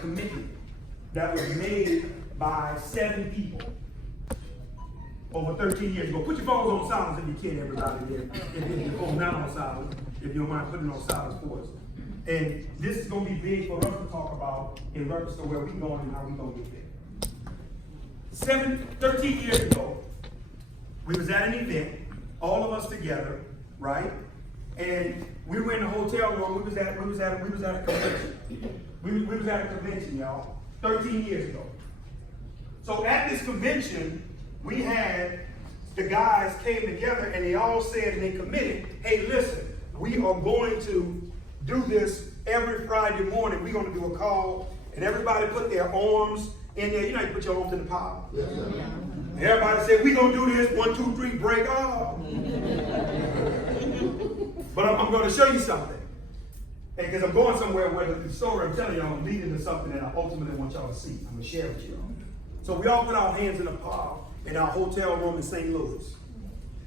commitment that was made by 7 people over 13 years ago. Put your phones on silence if you can, everybody there. If your phone's not on silence, if you don't mind putting it on silence for us. And this is going to be big for us to talk about in reference to where we're going and how we're going to get there. 13 years ago, we was at an event, all of us together, right? And we were in the hotel room. We was at a convention. We was at a convention, y'all, 13 years ago. So at this convention, we had the guys came together and they all said and they committed, hey, listen, we are going to do this every Friday morning. We're going to do a call and everybody put their arms in there. You know, you put your arms in the pile. Yes, sir. Everybody said, we're going to do this, 1, 2, 3, break off. But I'm going to show you something. Because I'm going somewhere where the story I'm telling y'all, I'm leading to something that I ultimately want y'all to see. I'm going to share with you. So we all put our hands in a pile in our hotel room in St. Louis.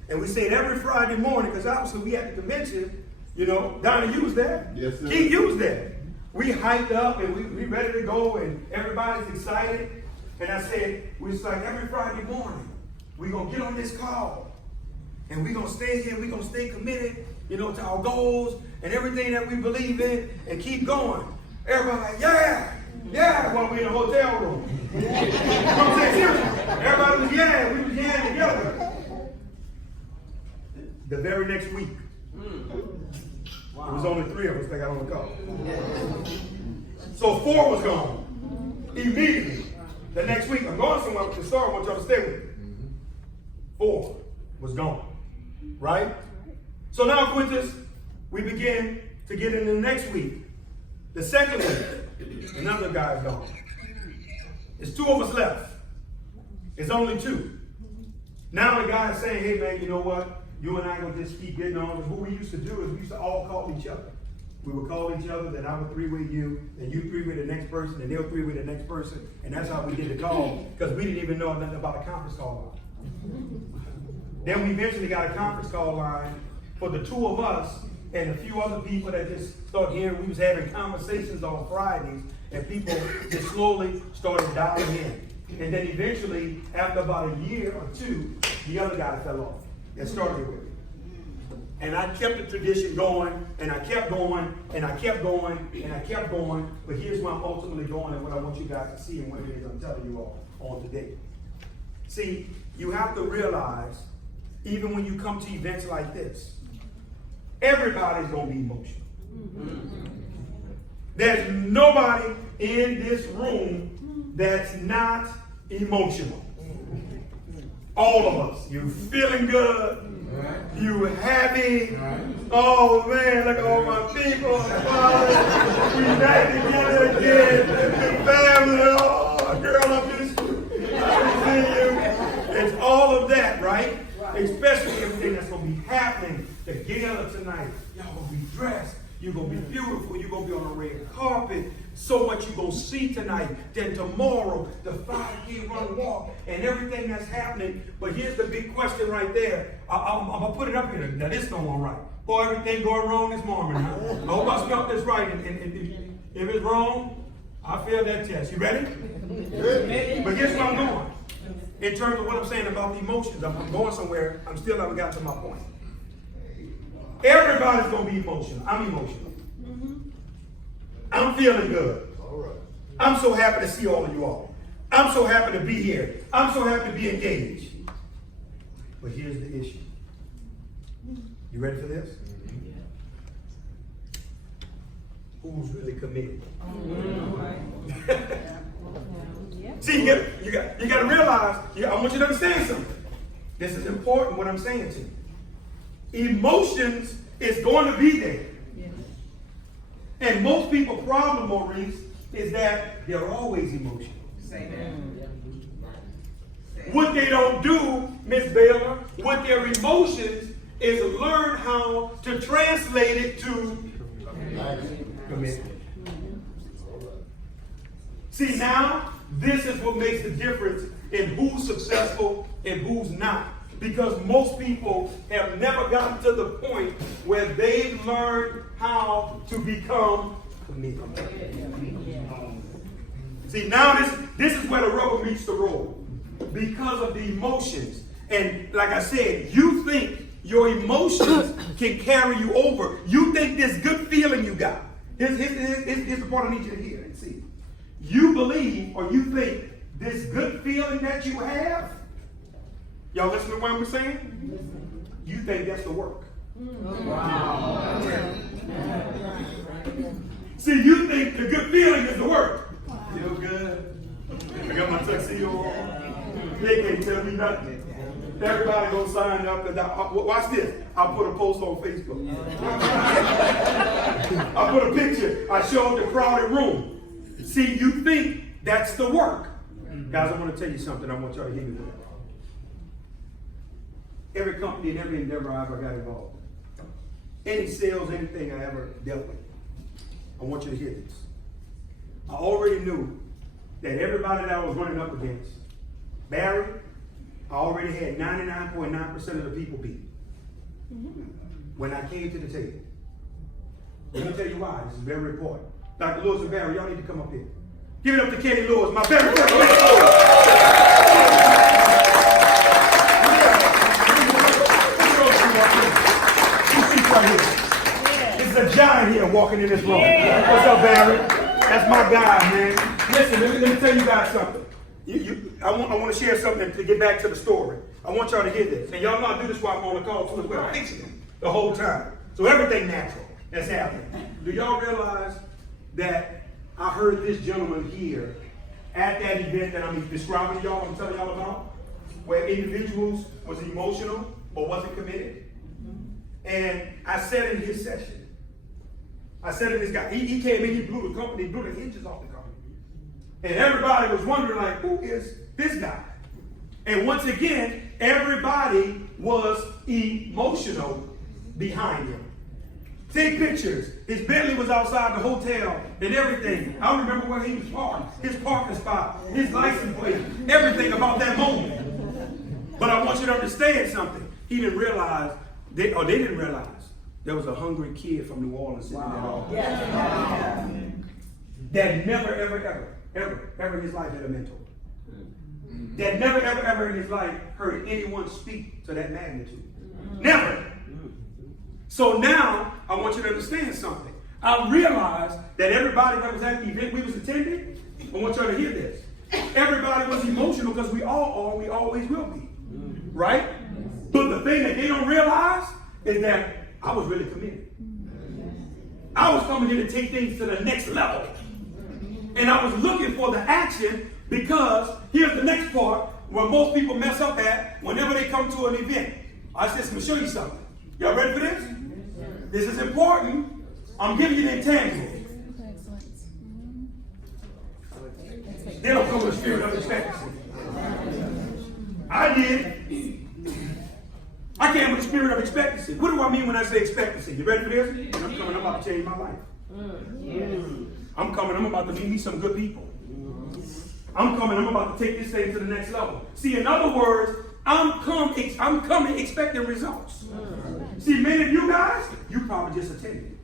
And we said every Friday morning, because obviously we had the convention, you know, Donna, you was there. Yes, sir. Keith, you was there. We hyped up and we ready to go and everybody's excited. And I said, we was like every Friday morning, we're going to get on this call. And we're going to stay here, we're going to stay committed, you know, to our goals and everything that we believe in and keep going. Everybody like, yeah, while we're in the hotel room. I'm saying seriously. Everybody was we was together. The very next week, Wow. It was only 3 of us that got on the call. So 4 was gone. Immediately. The next week, I'm going somewhere with the story. I want y'all to stay with me. 4 was gone. Right? So now, Quintus, we begin to get into the next week. The second week, another guy is gone. It's 2 of us left. It's only 2. Now the guy is saying, hey man, you know what? You and I will just keep getting on. And what we used to do is we used to all call each other. We would call each other, then I would 3-way you, then you 3-way the next person, and they'll 3-way the next person. And that's how we did the call, because we didn't even know nothing about a conference call line. Then we eventually got a conference call line for the 2 of us and a few other people that just started hearing. We was having conversations on Fridays, and people just slowly started dialing in. And then eventually, after about a year or 2, the other guy fell off and started with it. And I kept the tradition going, and I kept going, and I kept going, and I kept going. But here's where I'm ultimately going and what I want you guys to see and what it is I'm telling you all on today. See, you have to realize, even when you come to events like this, everybody's going to be emotional. There's nobody in this room that's not emotional. All of us. You feeling good. You happy. Oh man, look at all my people. We back together again. The family. Oh, girl, I miss you. I see you. It's all of that, right? Especially everything that's going to be happening together tonight. Y'all going to be dressed. You're going to be beautiful. You're going to be on a red carpet. So much you're going to see tonight. Then tomorrow, the 5K run walk and everything that's happening. But here's the big question right there. I'm going to put it up here. Now, this don't go right. Boy, everything going wrong this morning. Huh? I hope I spelled this right. And if it's wrong, I failed that test. You ready? But here's where I'm going. In terms of what I'm saying about the emotions, I'm going somewhere. I'm still haven't got to my point. Everybody's going to be emotional. I'm emotional. I'm feeling good. All right. I'm so happy to see all of you all. I'm so happy to be here. I'm so happy to be engaged. But here's the issue. You ready for this? Who's really committed? See, you got to realize, I want you to understand something. This is important what I'm saying to you. Emotions is going to be there. And most people's problem, Maurice, is that they're always emotional. What they don't do, Miss Baylor, with their emotions is learn how to translate it to commitment. See, now, this is what makes the difference in who's successful and who's not. Because most people have never gotten to the point where they've learned how to become committed. See, now this is where the rubber meets the road. Because of the emotions. And like I said, you think your emotions can carry you over. You think this good feeling you got. Here's the part I need you to hear and see. You believe or you think this good feeling that you have, y'all listen to what I'm saying? You think that's the work. Wow. See, you think the good feeling is the work. Feel good. I got my tuxedo on. They can't tell me nothing. Everybody gonna sign up. Watch this. I'll put a post on Facebook. I put a picture. I showed the crowded room. See, you think that's the work. Guys, I want to tell you something. I want y'all to hear me with that. Every company and every endeavor I ever got involved in, any sales, anything I ever dealt with, I want you to hear this. I already knew that everybody that I was running up against, Barry, I already had 99.9% of the people beat. When I came to the table. Let me tell you why. This is very important. Dr. Lewis and Barry, y'all need to come up here. Give it up to Kenny Lewis, my very first This is a giant here walking in this room. What's up, Barry? That's my guy, man. Listen, let me tell you guys something. I want to share something to get back to the story. I want y'all to hear this. And y'all know I do this while I'm on the call too as well. I'm fixing it the whole time. So everything natural that's happening. Do y'all realize that I heard this gentleman here at that event that I'm describing to y'all, I'm telling y'all about, where individuals was emotional or wasn't committed? And I said in his session, I said to this guy, he came in, he blew the company, he blew the hinges off the company. And everybody was wondering, like, who is this guy? And once again, everybody was emotional behind him. Take pictures. His Bentley was outside the hotel and everything. I remember where he was parked, his parking spot, his license plate, everything about that moment. But I want you to understand something. He didn't realize, they didn't realize, there was a hungry kid from New Orleans sitting there all day. That never, ever in his life had a mentor. That never, ever in his life heard anyone speak to that magnitude. Never. So now, I want you to understand something. I realized that everybody that was at the event we was attending, I want y'all to hear this. Everybody was emotional because we all are, we always will be. Right? But the thing that they don't realize is that I was really committed. I was coming here to take things to the next level. And I was looking for the action because here's the next part where most people mess up at whenever they come to an event. I said, let me show you something. Y'all ready for this? This is important. I'm giving you the intangible. They don't come with a spirit of expectancy. I did. I came with a spirit of expectancy. What do I mean when I say expectancy? You ready for this? When I'm coming, I'm about to change my life. I'm coming, I'm about to meet me some good people. I'm coming, I'm about to take this thing to the next level. See, in other words, I'm coming expecting results. See, many of you guys, you probably just attended.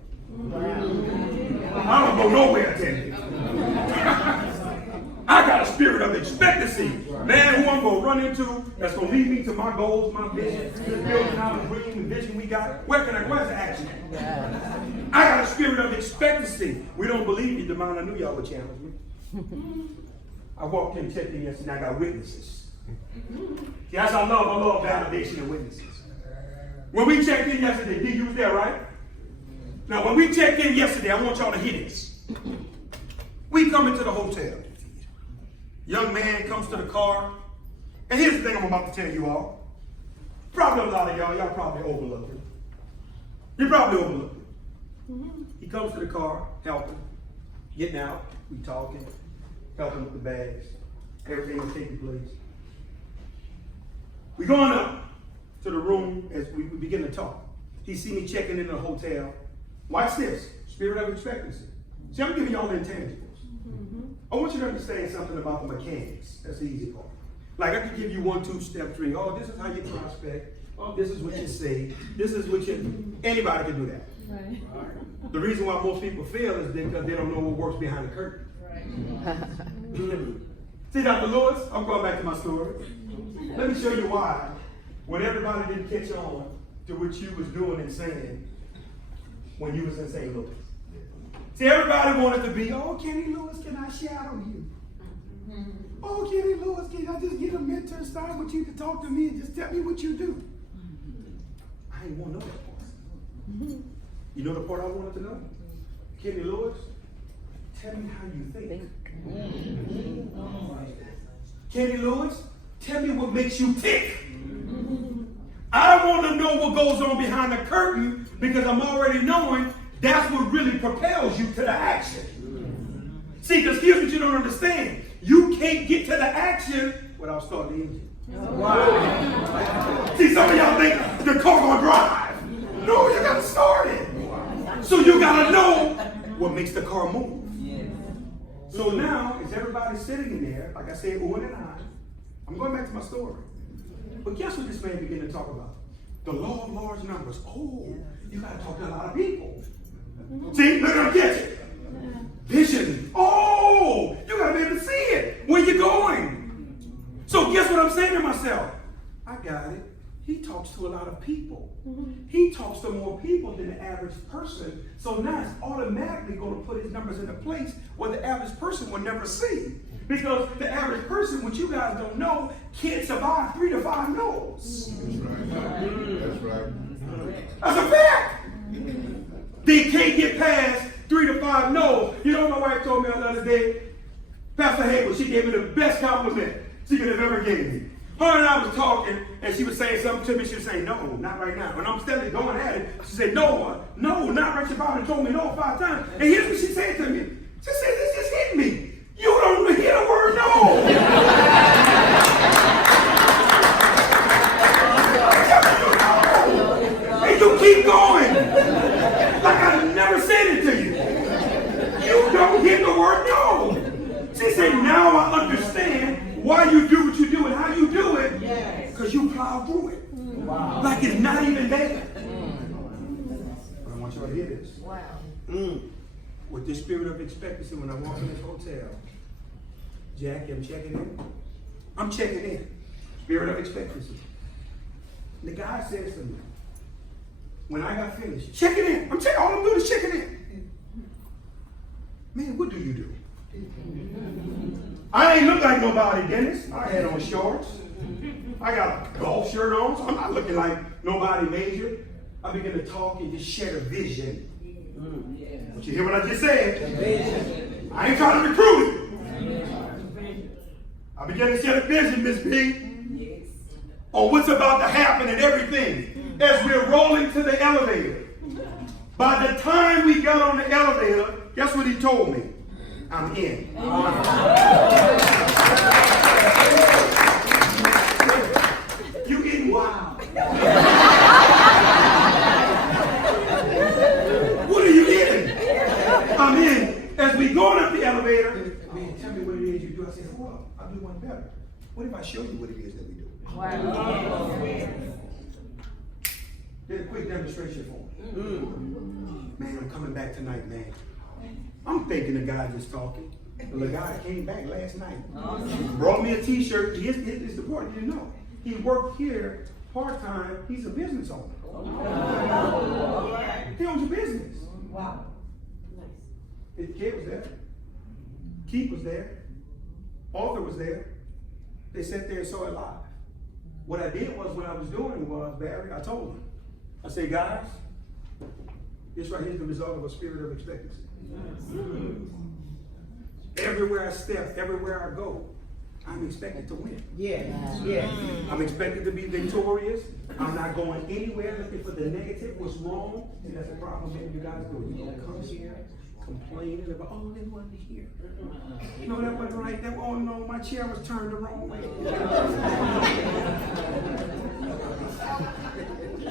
I don't go nowhere attending. I got a spirit of expectancy. Man, who I'm going to run into that's going to lead me to my goals, my vision, this building, our dream, the vision we got. Where's the action? I got a spirit of expectancy. We don't believe me, Demond. I knew y'all would challenge me. I walked in, checked in yesterday, I got witnesses. Yes, I love validation of witnesses. When we checked in yesterday, D, you was there, right? Now, when we checked in yesterday, I want y'all to hear this. We come into the hotel. Young man comes to the car. And here's the thing I'm about to tell you all. Probably a lot of y'all probably overlooked it. You probably overlooked it. He comes to the car, helping, getting out, we talking, helping with the bags. Everything was taking place. We going up to the room as we begin to talk. He see me checking into the hotel. Watch this, spirit of expectancy. See, I'm giving y'all the intangibles. I want you to understand something about the mechanics. That's the easy part. Like I could give you 1, 2, step 3. Oh, this is how you prospect. Oh, this is what you say. This is what you. Anybody can do that. Right. The reason why most people fail is because they don't know what works behind the curtain. See, Dr. Lewis, I'm going back to my story. Let me show you why, when everybody didn't catch on to what you was doing and saying when you was in St. Louis. See, everybody wanted to be, oh, Kenny Lewis, can I shadow you? Oh, Kenny Lewis, can I just get a mentor start with you to talk to me and just tell me what you do? I didn't want to know that part. You know the part I wanted to know? Kenny Lewis, tell me how you think. Kenny Lewis, tell me what makes you tick. I want to know what goes on behind the curtain because I'm already knowing that's what really propels you to the action. See, because here's what you don't understand. You can't get to the action without starting the engine. Wow. See, some of y'all think the car gonna drive. No, you gotta start it. So you gotta know what makes the car move. So now, as everybody's sitting in there, like I said, Owen and I'm going back to my story. But guess what this man began to talk about? The law of large numbers. Oh, you gotta talk to a lot of people. See, look at it. Vision. Oh, you gotta be able to see it. Where you going? So guess what I'm saying to myself? I got it. He talks to a lot of people. He talks to more people than the average person. So now it's automatically going to put his numbers in a place where the average person will never see. Because the average person, what you guys don't know, can't survive 3 to 5 no's. That's right. That's right. That's a fact. They can't get past 3 to 5 no's. You know, my wife told me the other day, Pastor Hayward, she gave me the best compliment she could have ever gave me. Her and I was talking, and she was saying something to me. She was saying, no, not right now. And I'm steadily going at it. She said, no, not right. She probably told me no 5 times. And here's what she said to me. She said, this just hit me. You don't hear the word no. And you keep going. Like I never said it to you. You don't hear the word no. She said, now I understand why you do what you do and how you do it, because you plow through it. Wow. Like it's not even there. But I want you to hear this. Wow. With this spirit of expectancy, when I walk in this hotel, Jackie, I'm checking in. I'm checking in. Spirit of expectancy. The guy says to me, when I got finished, checking in. I'm checking. All I'm doing is checking in. Man, what do you do? I ain't look like nobody, Dennis. I had on shorts. I got a golf shirt on, so I'm not looking like nobody major. I begin to talk and just share a vision. But you hear what I just said? I ain't trying to recruit it. I began to share a vision, Miss B, on what's about to happen and everything as we're rolling to the elevator. By the time we got on the elevator, guess what he told me? I'm in. You in what? What are you in? I'm in. As we going up the elevator, man, tell me what it is you do. I said, well, I'll do one better. What if I show you what it is that we do? Wow. Did a quick demonstration for me. Man, I'm coming back tonight, man. I'm thinking the guy just talking. Well, the guy came back last night. Brought me a t-shirt. It's the part you didn't know. He worked here part-time. He's a business owner. He owns a business. Wow. His kid was there. Keith was there. Arthur was there. They sat there and saw it live. What I did was, what I was doing was, Barry, I told them. I said, guys, this right here is the result of a spirit of expectancy. Everywhere I step, everywhere I go, I'm expected to win. I'm expected to be victorious. I'm not going anywhere looking for the negative. What's wrong? And that's the problem many of you guys do. You don't come here complaining about, oh, they wasn't here. No, that wasn't right. Oh no, my chair was turned the wrong way.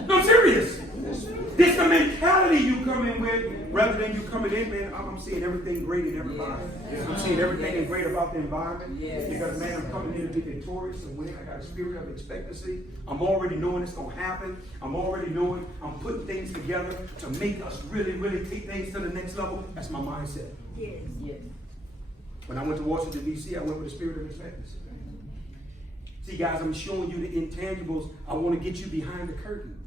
No, serious. This the mentality you come in with, rather than you coming in, man, I'm seeing everything great in everybody. I'm seeing everything great about the environment. Because, man, I'm coming in to be victorious and win. I got a spirit of expectancy. I'm already knowing it's going to happen. I'm already knowing I'm putting things together to make us really, really take things to the next level. That's my mindset. When I went to Washington, D.C., I went with a spirit of expectancy. See, guys, I'm showing you the intangibles. I want to get you behind the curtain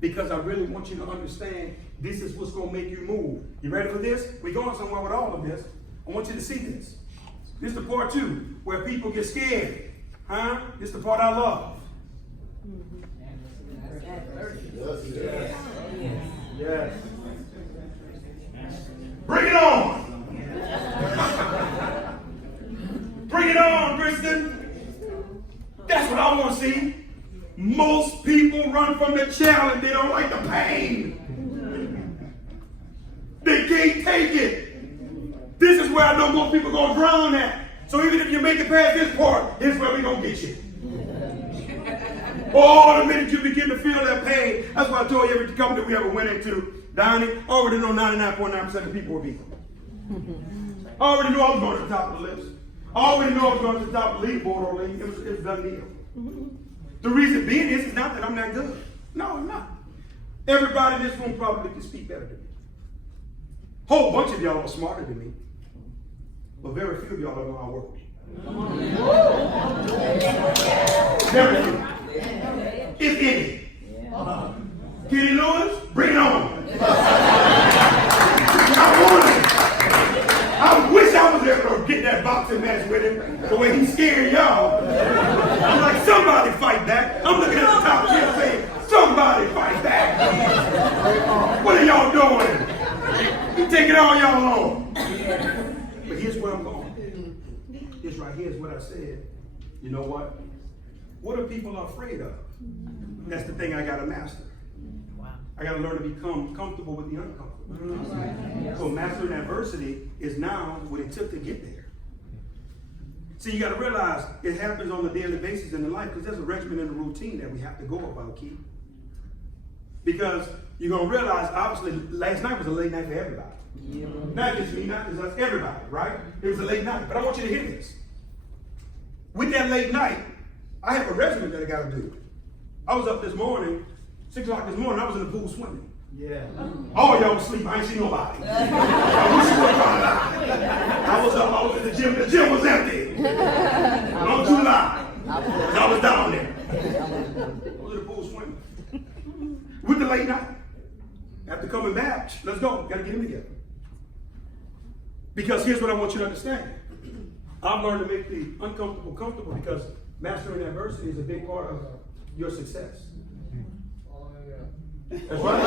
because I really want you to understand this is what's going to make you move. You ready for this? We're going somewhere with all of this. I want you to see this. This is the part 2 where people get scared. Huh? This is the part I love. Yes. Bring it on. Bring it on, Kristen. That's what I want to see. Most people run from the challenge. They don't like the pain. They can't take it. This is where I know most people going to drown at. So even if you make it past this part, here's where we're going to get you. Oh, the minute you begin to feel that pain, that's why I told you every company we ever went into, Donnie, I already know 99.9% of people were people. I already knew I was going to the top of the list. I already knew I was going to the top of the leaderboard or league. It was done deal. The reason being is not that I'm that good. No, I'm not. Everybody in this room probably can speak better than me. A whole bunch of y'all are smarter than me. But very few of y'all don't know how I work. Very few. If any. Kenny Lewis, bring it on. I want it. I wish I was able to get that boxing match with him the way he's scaring y'all. I'm like, somebody fight back. I'm looking at the top here saying, somebody fight back. What are y'all doing? You taking all y'all on. But here's where I'm going. This right here is what I said. You know what? What are people afraid of? That's the thing I got to master. I got to learn to become comfortable with the uncomfortable. So mastering adversity is now what it took to get there. See, you got to realize it happens on a daily basis in the life because there's a regimen and a routine that we have to go about, Keith. Because you're going to realize, obviously, last night was a late night for everybody. Yeah. Not just me, not just us, everybody, right? It was a late night. But I want you to hear this. With that late night, I have a regimen that I got to do. I was up this morning, 6 o'clock this morning, I was in the pool swimming. Yeah. All y'all was asleep. I ain't seen nobody. I wish you were trying to lie. I was up, I was at the gym. The gym was empty. I'm too loud. I was down there. I was in the pool swimming. With the late night. After coming back, let's go. Got to get him together. Because here's what I want you to understand. I've learned to make the uncomfortable comfortable because mastering adversity is a big part of your success. That's right.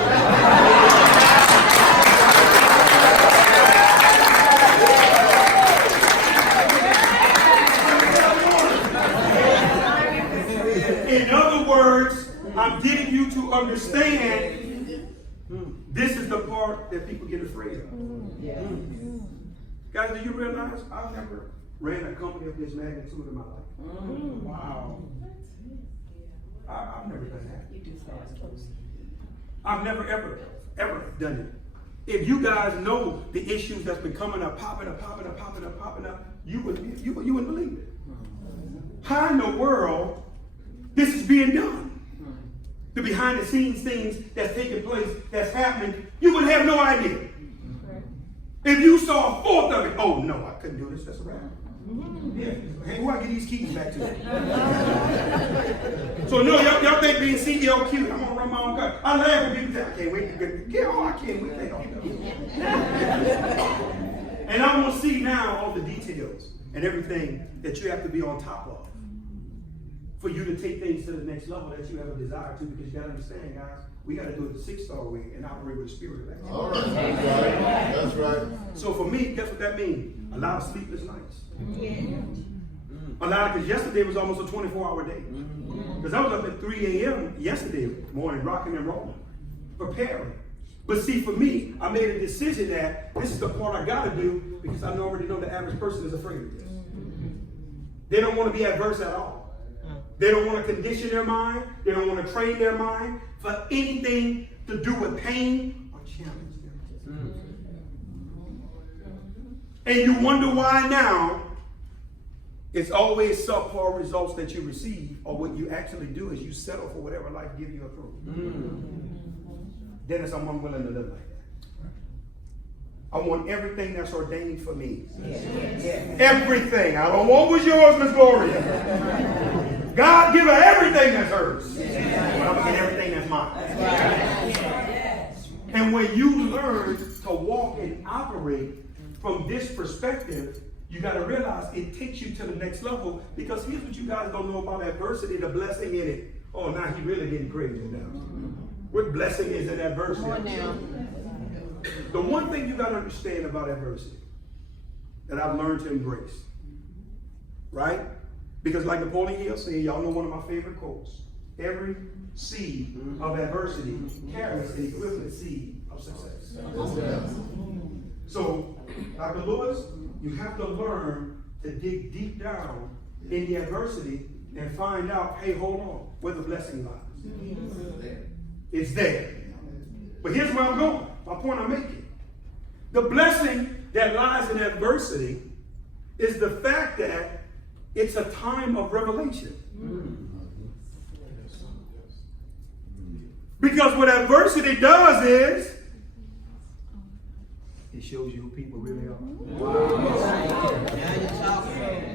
In other words, I'm getting you to understand this is the part that people get afraid of. Guys, do you realize I've never ran a company of this magnitude in my life? Wow. I've never done that. You do fast. I've never, ever done it. If you guys know the issues that's been coming up, popping up, you wouldn't believe it. How in the world this is being done? The behind the scenes things that's taking place, that's happening, you would have no idea. If you saw a fourth of it, oh no, I couldn't do this, that's a wrap. Yeah. Hey, who I get these keys back to? So no, y'all think being CEO cute. I'm gonna run my own car. I laugh when people say, I can't wait to get on, I can't wait. They don't know. And I want to see now all the details and everything that you have to be on top of for you to take things to the next level that you have a desire to, because you gotta understand, guys, we gotta do it the 6-star way and operate with the spirit of excellence. All right. That's right. So for me, guess what that means? A lot of sleepless nights. A lot, because yesterday was almost a 24-hour day. Because I was up at 3 a.m. yesterday morning, rocking and rolling, preparing. But see, for me, I made a decision that this is the part I gotta do because I already know the average person is afraid of this. They don't want to be adverse at all. They don't want to condition their mind. They don't want to train their mind for anything to do with pain or challenge them. And you wonder why now it's always subpar results that you receive, or what you actually do is you settle for whatever life gives you through. Then it's I'm unwilling to live like that. I want everything that's ordained for me. Everything. I don't want what's yours, Miss Gloria. God give her everything that's hers. But I'm going to get everything that's mine. And when you learn to walk and operate from this perspective, you got to realize it takes you to the next level, because here's what you guys don't know about adversity, the blessing in it. Oh, now he really getting crazy now. What blessing is in adversity? The one thing you got to understand about adversity that I've learned to embrace, right? Because like Napoleon Hill said, y'all know one of my favorite quotes. Every seed of adversity carries an equivalent seed of success. So, Dr. Lewis, you have to learn to dig deep down in the adversity and find out, hey, hold on, where the blessing lies. It's there. But here's where I'm going. My point I'm making. The blessing that lies in adversity is the fact that it's a time of revelation. Because what adversity does is it shows you who people really are.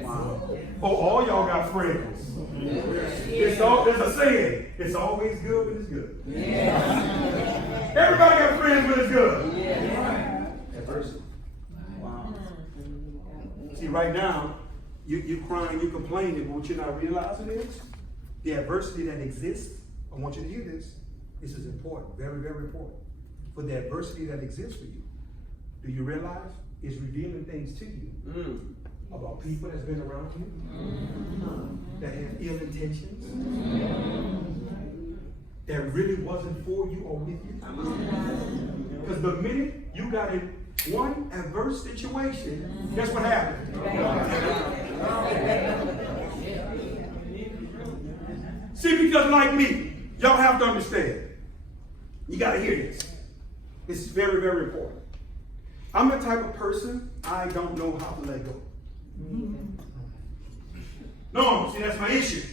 Wow. Oh, all y'all got friends. There's a saying. It's always good when it's good. Everybody got friends when it's good. Adversity. Wow. See, right now, you crying, you complaining, but what you're not realizing is the adversity that exists. I want you to hear this. This is important, very, very important. For the adversity that exists for you, do you realize it's revealing things to you about people that's been around you, that have ill intentions, that really wasn't for you or with you? Because the minute you got in one adverse situation, guess what happened? See, because like me, y'all have to understand. You got to hear this. This is very, very important. I'm the type of person, I don't know how to let go. No, see, that's my issue.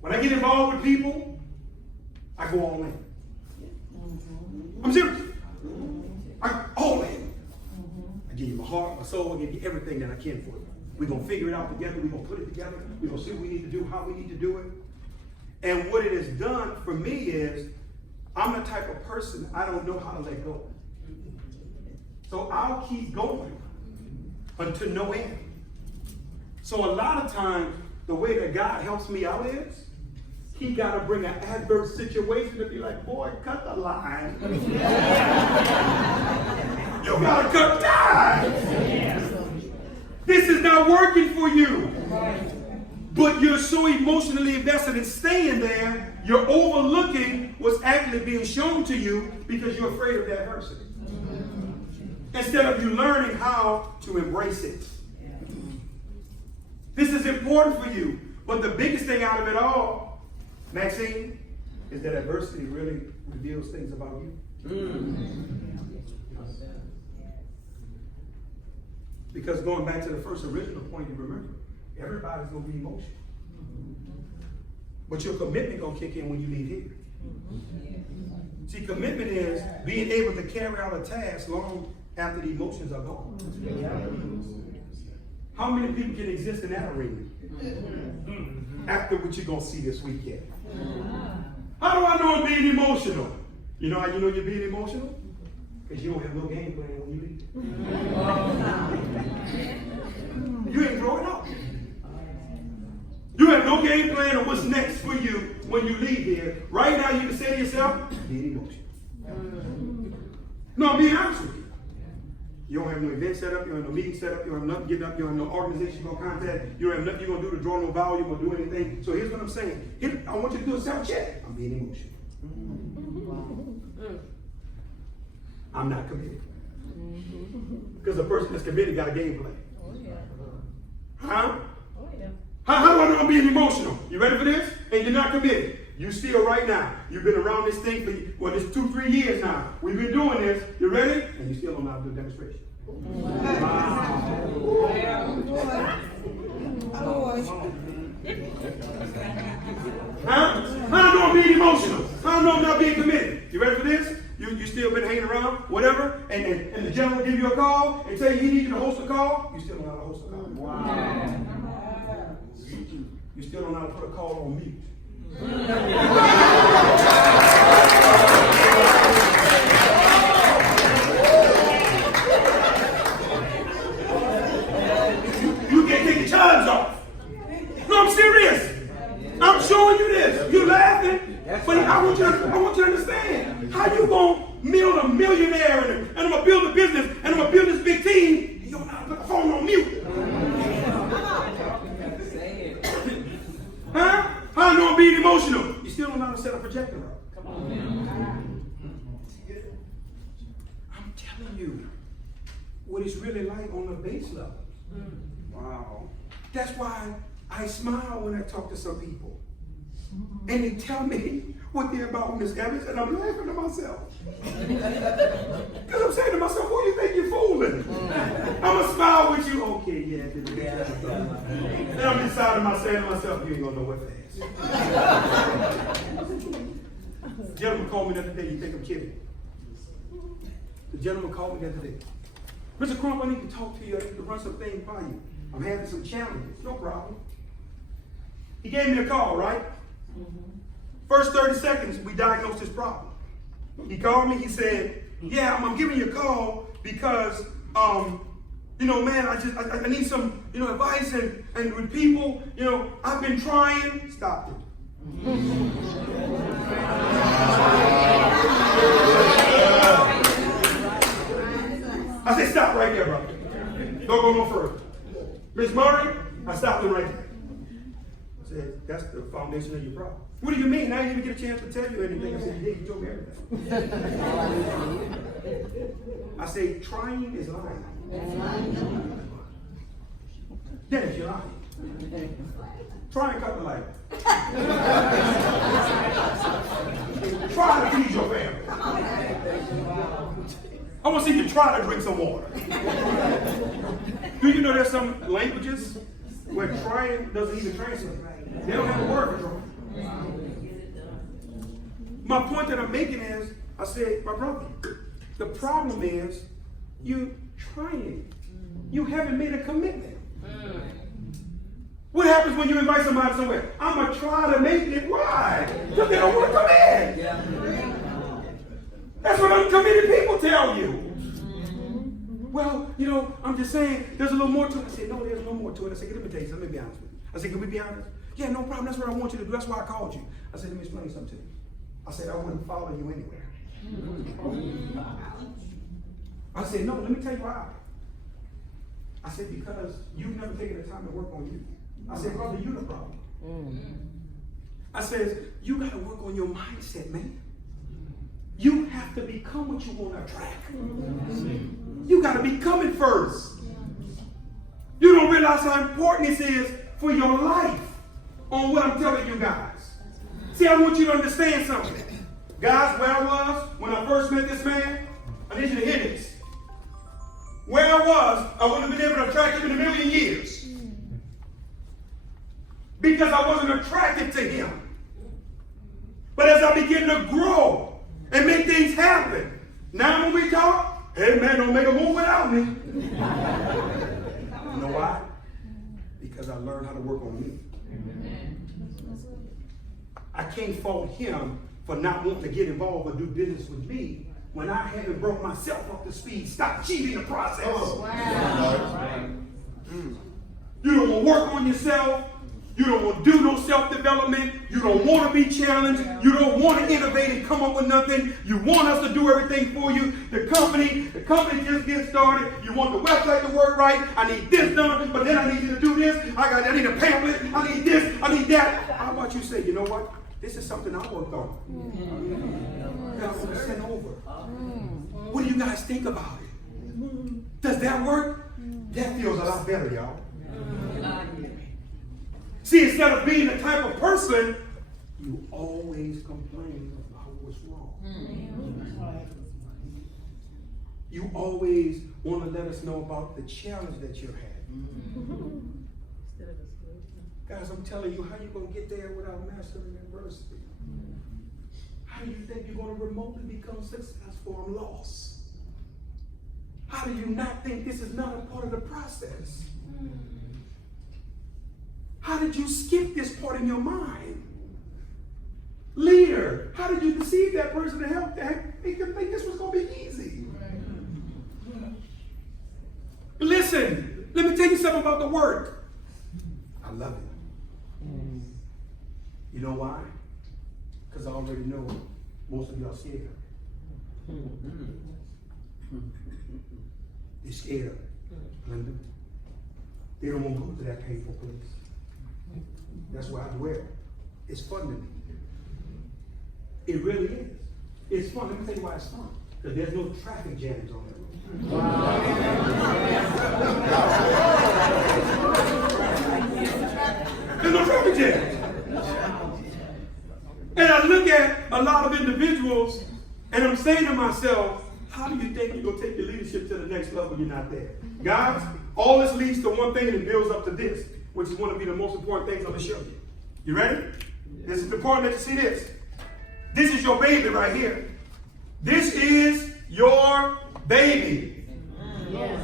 When I get involved with people, I go all in. I'm serious. I all in. I give you my heart, my soul, I give you everything that I can for you. We're going to figure it out together. We're going to put it together. We're going to see what we need to do, how we need to do it. And what it has done for me is, I'm the type of person, I don't know how to let go. So I'll keep going until no end. So a lot of times, the way that God helps me out is, he got to bring an adverse situation to be like, boy, cut the line. You got to cut ties. This is not working for you. But you're so emotionally invested in staying there, you're overlooking what's actually being shown to you because you're afraid of the adversity. Instead of you learning how to embrace it. This is important for you. But the biggest thing out of it all, Maxine, is that adversity really reveals things about you. Because going back to the first original point, you remember, everybody's going to be emotional. But your commitment going to kick in when you leave here. See, commitment is being able to carry out a task long after the emotions are gone. How many people can exist in that arena after what you're going to see this weekend? How do I know I'm being emotional? You know how you know you're being emotional? Because you don't have no game plan when you leave. You ain't growing up. You have no game plan on what's next for you when you leave here. Right now, you can say to yourself, being emotional. No, I'm being honest with you. You don't have no event set up, you don't have no meeting set up, you don't have nothing getting up, you don't have no organization you're going to contact, you don't have nothing you're going to do to draw no value, you're going to do anything. So here's what I'm saying. Here, I want you to do a self-check. I'm being emotional. I'm not committed. Because the person that's committed got a game plan. Huh? How do I know I'm being emotional? You ready for this? And you're not committed. You still right now. You've been around this thing for, well, it's 2-3 years now. We've been doing this. You ready? And you still don't know how to do a demonstration. Huh? How do I know I'm being emotional? How do I know I'm not being committed? You ready for this? You still been hanging around, whatever, and the general give you a call and tell you he needs you to host a call, you still don't know how to host a call. Wow. You still don't know how to put a call on mute. You can't take the charge off. No, I'm serious. I'm showing you this. You're laughing, but I want you to understand. How you gonna build a millionaire and I'm gonna build a business and I'm gonna build this big team? You don't know how to put the phone on mute. Huh? How I know I'm being emotional? You still don't know how to set a projector up. Come on. I'm telling you what it's really like on the base level. Wow. That's why I smile when I talk to some people. And they tell me what they're about on this campus, and I'm laughing to myself. Because I'm saying to myself, who do you think you're fooling? I'm going to smile with you. Okay, yeah. And I'm inside of myself saying to myself, you ain't going to know what fast. The gentleman called me the other day. You think I'm kidding? The gentleman called me the other day. Mr. Crump, I need to talk to you. I need to run some things by you. I'm having some challenges. No problem. He gave me a call, right? First 30 seconds, we diagnosed his problem. He called me, he said, yeah, I'm giving you a call because, man, I need some, advice and with people, I've been trying. Stop it. I said, stop right there, brother. Don't go no further. Miss Murray, I stopped him right there. I said, that's the foundation of your problem. What do you mean? I didn't even get a chance to tell you anything. I said, yeah, you told me everything. I say, trying is lying. Then if you're lying, try and cut the light. Try to feed your family. I want to see you try to drink some water. Do you know there's some languages where trying doesn't even translate? They don't have a word for trying. My point that I'm making is, I said, my brother, the problem is you trying. You haven't made a commitment. What happens when you invite somebody somewhere? I'm going to try to make it. Why? Because they don't want to come in. That's what uncommitted people tell you. Well, I'm just saying, there's a little more to it. I said, no, there's no more to it. I said, let me tell you something. Let me be honest with you. I said, can we be honest? Yeah, no problem. That's what I want you to do. That's why I called you. I said, let me explain something to you. I said, I wouldn't follow you anywhere. I said, no, let me tell you why. I said, because you've never taken the time to work on you. I said, brother, you're the problem. I said, you got to work on your mindset, man. You have to become what you want to attract. You got to become it first. You don't realize how important this is for your life on what I'm telling you guys. See, I want you to understand something. Guys, where I was when I first met this man, I need you to hear this. Where I was, I wouldn't have been able to attract him in a million years. Because I wasn't attracted to him. But as I begin to grow and make things happen, now when we talk, hey man, don't make a move without me. You know why? Because I learned how to work on me. I can't fault him for not wanting to get involved or do business with me when I haven't brought myself up to speed. Stop cheating the process. Oh. Wow. You don't want to work on yourself. You don't want to do no self-development. You don't want to be challenged. You don't want to innovate and come up with nothing. You want us to do everything for you. The company just gets started. You want the website to work right. I need this done, but then I need you to do this. I need a pamphlet. I need this. I need that. How about you say, you know what? This is something I worked on. That I want to send over. What do you guys think about it? Does that work? That feels a lot better, y'all. See, instead of being the type of person, you always complain about what's wrong. You always want to let us know about the challenge that you're having. Guys, I'm telling you, how you going to get there without mastering adversity? How do you think you're going to remotely become successful? I'm lost. How do you not think this is not a part of the process? How did you skip this part in your mind? Leader, how did you deceive that person to help that? Make them think this was going to be easy. Listen, let me tell you something about the work. I love it. You know why? Because I already know most of y'all scared. They're scared, Linda. They don't want to go to that painful place. That's why I dwell. It's fun to me. It really is. It's fun. Let me tell you why it's fun. Because there's no traffic jams on that road. There's no traffic jams. And I look at a lot of individuals and I'm saying to myself, how do you think you're going to take your leadership to the next level when you're not there? Guys, all this leads to one thing and it builds up to this, which is going to be the most important things I'm going to show you. You ready? This is important that you see this. This is your baby right here. This is your baby. Yes.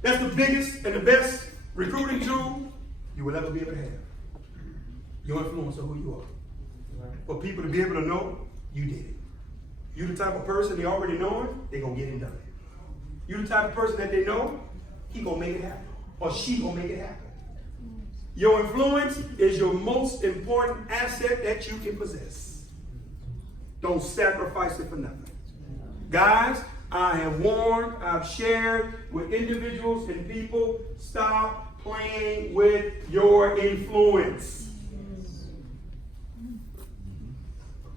That's the biggest and the best recruiting tool you will ever be able to have. Your influence of who you are. For people to be able to know, you did it. You the type of person they already know it, they gonna get it done. You the type of person that they know, he gonna make it happen. Or she gonna make it happen. Your influence is your most important asset that you can possess. Don't sacrifice it for nothing. Guys, I have warned, I've shared with individuals and people, stop playing with your influence.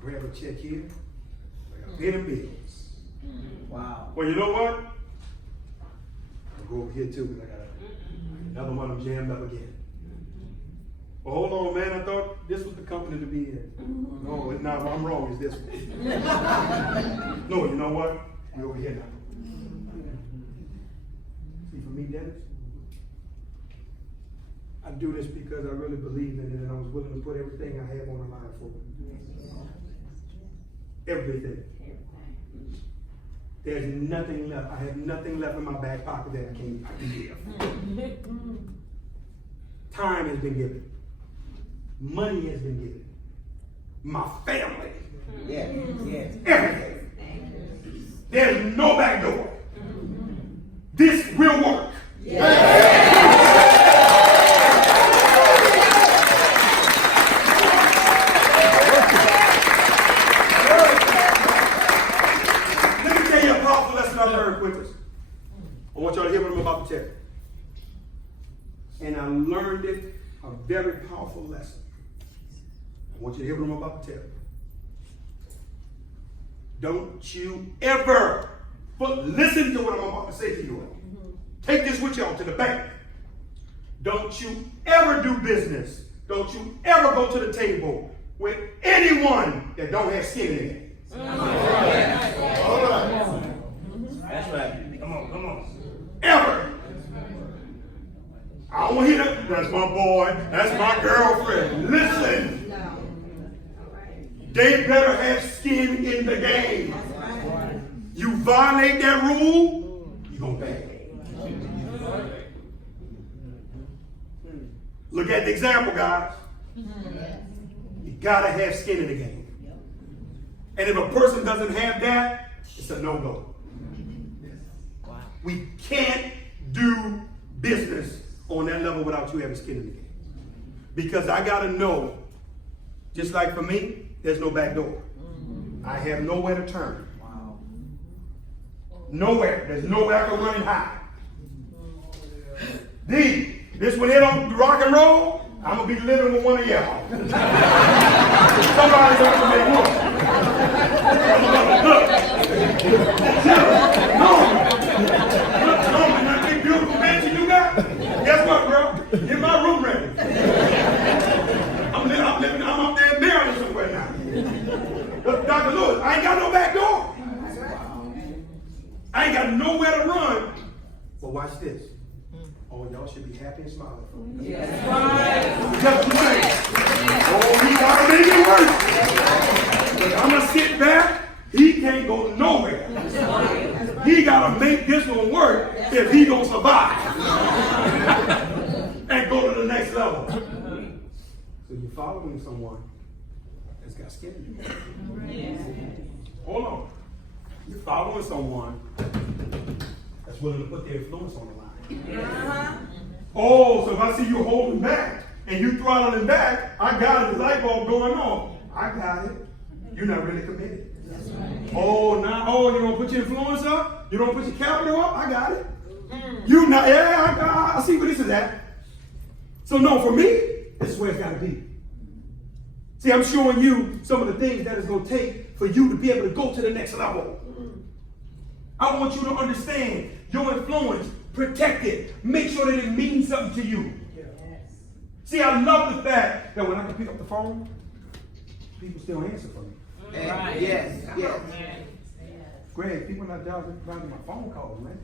Grab a check here. I got pen and bills. Wow. Well, you know what? I'll go over here too, because I got another one I'm jammed up again. Well, hold on, man. I thought this was the company to be in. No, no, I'm wrong. It's this one. No, you know what? We're over here now. See, for me, Dennis, I do this because I really believe in it and I was willing to put everything I have on the line for it. Everything. There's nothing left. I have nothing left in my back pocket that I can give. Time has been given. Money has been given. My family. Yes. Yes. Everything. There's no back door. This will work. Let me tell you a powerful lesson I've learned with this. I want y'all to hear what I'm about to tell you. And I learned it, a very powerful lesson. I want you to hear what I'm about to tell you. Don't you ever, but listen to what I'm about to say to you all. Take this with y'all to the bank. Don't you ever do business. Don't you ever go to the table with anyone that don't have skin in it. All right. That's right. Come on. Ever. I don't want to hear that. That's my boy. That's my girlfriend. Listen. They better have skin in the game. You violate that rule, you're going to pay. Look at the example, guys. You got to have skin in the game. And if a person doesn't have that, it's a no-go. We can't do business on that level without you having skin in the game. Because I got to know, just like for me, there's no back door. I have nowhere to turn. Wow. Nowhere. There's nowhere I can run and hide. This one hit on rock and roll, I'm going to be living with one of y'all. Somebody's going to make one. No, man, that big beautiful mansion you got? Guess what, girl? Get my room ready. I'm up there in Maryland somewhere now. Dr. Lewis, I ain't got no back door. I ain't got nowhere to run. But watch this. Oh, y'all should be happy and smiling for me. Yes. Just the same. Oh, we gotta make it work. I'm going to sit back. He can't go nowhere. He got to make this one work if he going to survive and go to the next level. So you're following someone that's got skin in you. Hold on. You're following someone that's willing to put their influence on the line. Oh, so if I see you holding back and you throttling back, I got it. The light bulb going on. I got it. You're not really committed. Oh, now, you don't put your influence up? You don't put your capital up? I got it. You not, I see where this is at. So no, for me, this is where it's got to be. See, I'm showing you some of the things that it's going to take for you to be able to go to the next level. I want you to understand your influence, protect it, make sure that it means something to you. See, I love the fact that when I can pick up the phone, people still answer for me. Right. Yes. Greg, people not driving my phone calls, man.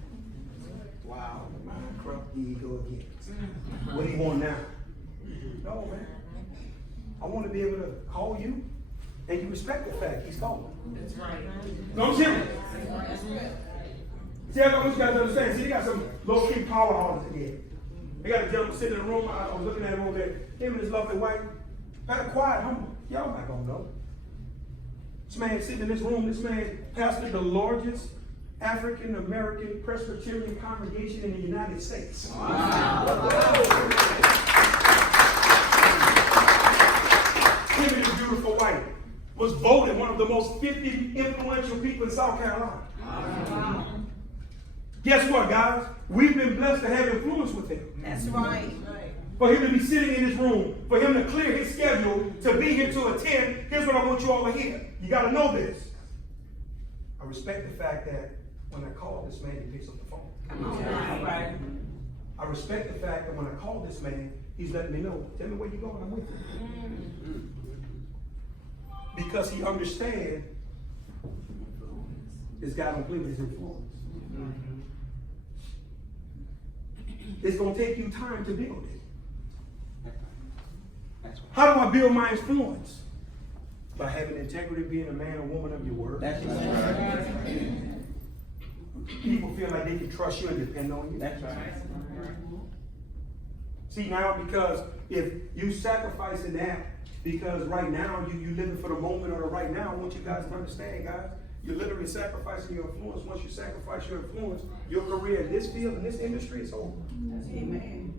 Wow. My Crump, here you go again. What do you want now? No, man. I want to be able to call you, and you respect the fact he's calling. That's right. No, I'm serious. See, I want you guys to understand. See, they got some low-key powerhouses again. They got a gentleman sitting in the room. I was looking at him over there. Him and his lovely wife. Kind of quiet, humble. Y'all not gonna know. This man sitting in this room. This man pastored the largest African American Presbyterian congregation in the United States. Wow. Him and his beautiful wife was voted one of the most 50 influential people in South Carolina. Wow. Guess what, guys? We've been blessed to have influence with him. That's right. For him to be sitting in his room, for him to clear his schedule, to be here to attend, here's what I want you all to hear. You got to know this. I respect the fact that when I call this man, he picks up the phone. Come on. Right. I respect the fact that when I call this man, he's letting me know, tell me where you're going, I'm with you. Because he understands this guy don't play with his influence. It's going to take you time to build it. How do I build my influence? By having integrity, being a man or woman of your word. That's right. People feel like they can trust you and depend on you. That's right. See now, because if you sacrificing that, because right now you living for the moment or the right now, I want you guys to understand, guys. You're literally sacrificing your influence. Once you sacrifice your influence, your career in this field, in this industry, is over. Amen.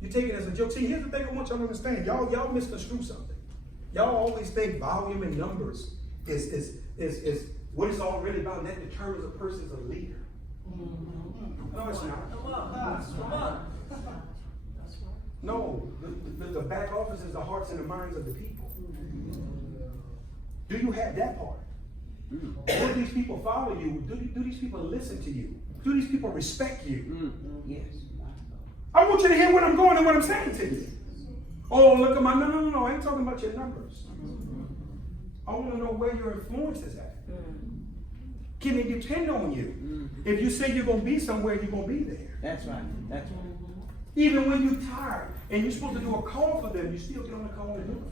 You take it as a joke. See, here's the thing I want y'all to understand. Y'all misconstrue something. Y'all always think volume and numbers is what it's all really about, and that determines a person's a leader. No, it's not. No, the back office is the hearts and the minds of the people. Do you have that part? Do these people follow you? Do these people listen to you? Do these people respect you? Yes. I want you to hear what I'm going and what I'm saying to you. Oh, look at my, no, I ain't talking about your numbers. I want to know where your influence is at. Can they depend on you? If you say you're going to be somewhere, you're going to be there. That's right. That's right. Even when you're tired and you're supposed to do a call for them, you still get on the call and do it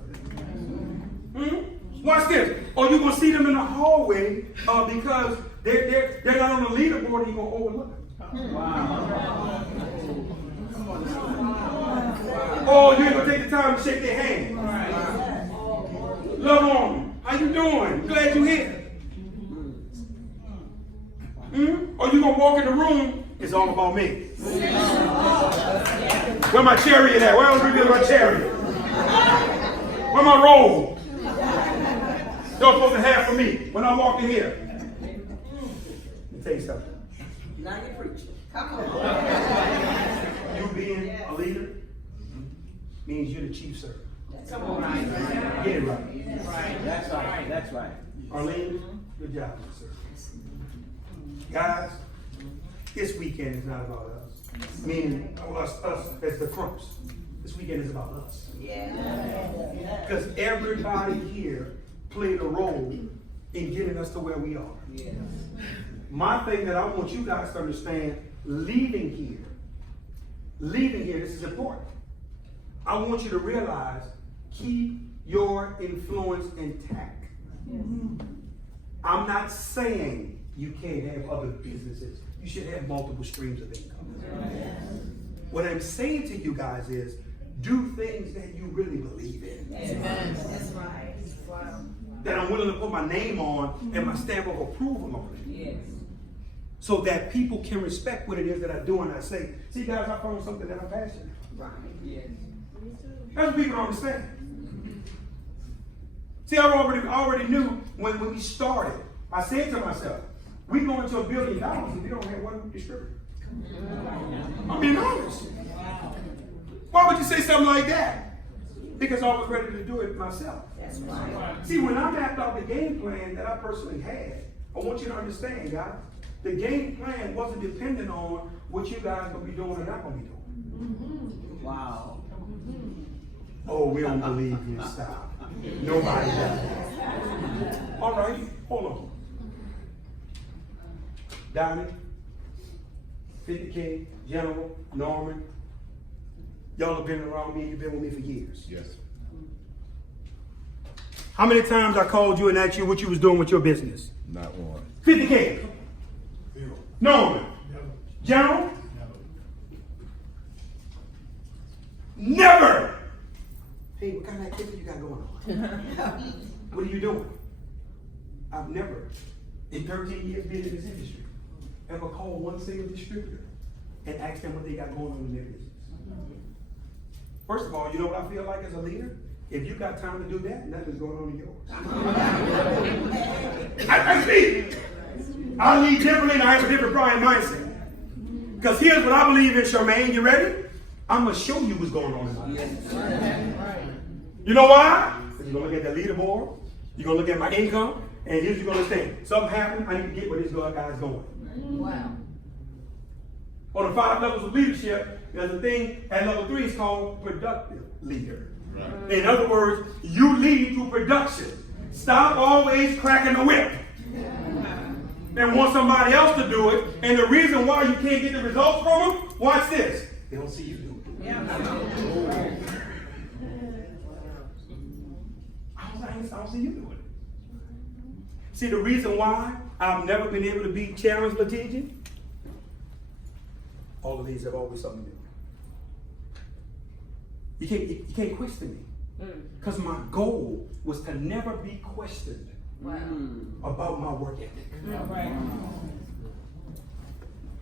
for them. Watch this. Or you're going to see them in the hallway because they're not on the leaderboard and you're going to overlook them. Wow. Oh, you ain't going to take the time to shake their hand. Love on them. How you doing? Glad you're here. Or you going to walk in the room, it's all about me. Where my chariot at? Where else reveal my chariot? Where my robe? Y'all supposed to have for me when I walk in here. Let me tell you something. Now you're preaching. Come on. You being a leader means you're the chief servant. Come on. Get it right. That's right. That's right. Arlene, good job, sir. Guys, this weekend is not about us. Meaning us as the Crumps. This weekend is about us. Because everybody here played a role in getting us to where we are. My thing that I want you guys to understand, leaving here, this is important. I want you to realize, keep your influence intact. I'm not saying you can't have other businesses. You should have multiple streams of income. What I'm saying to you guys is, do things that you really believe in. Amen. That's right. Wow. That I'm willing to put my name on and my stamp of approval on it. Yes. So that people can respect what it is that I do and I say. See, guys, I found something that I'm passionate about. Right. Yes. That's what people don't understand. See, I already knew when we started. I said to myself, we going to $1 billion if we don't have one distributor. I'm being honest. Why would you say something like that? Because I was ready to do it myself. That's right. See, when I mapped out the game plan that I personally had, I want you to understand, guys, the game plan wasn't dependent on what you guys going to be doing or not going to be doing. Wow. Oh, we don't believe you. Stop. Nobody does. All right, hold on. Donnie, 50K, General, Norman, y'all have been around me, you've been with me for years. Yes. How many times I called you and asked you what you was doing with your business? Not one. 50K. Norman. General? Never. Hey, what kind of activity you got going on? What are you doing? I've never, in 13 years being in this industry, ever called one single distributor and asked them what they got going on in their business. First of all, you know what I feel like as a leader? If you got time to do that, nothing's going on in yours. I see. I lead differently and I have a different Brian mindset. Because here's what I believe in, Charmaine. You ready? I'm going to show you what's going on in my life. You know why? Because you're going to look at the leaderboard. You're going to look at my income. And here's what you're going to think. Something happened. I need to get where this guy's going. Wow. On the 5 levels of leadership, there's a thing at level 3 is called productive leader. Right. In other words, you lead through production. Stop always cracking the whip and want somebody else to do it. And the reason why you can't get the results from them, watch this. They don't see you do it. I don't see you do it. See, the reason why I've never been able to be challenged, Letitia, all of these have always something to do. You can't question me. Because my goal was to never be questioned about my work ethic.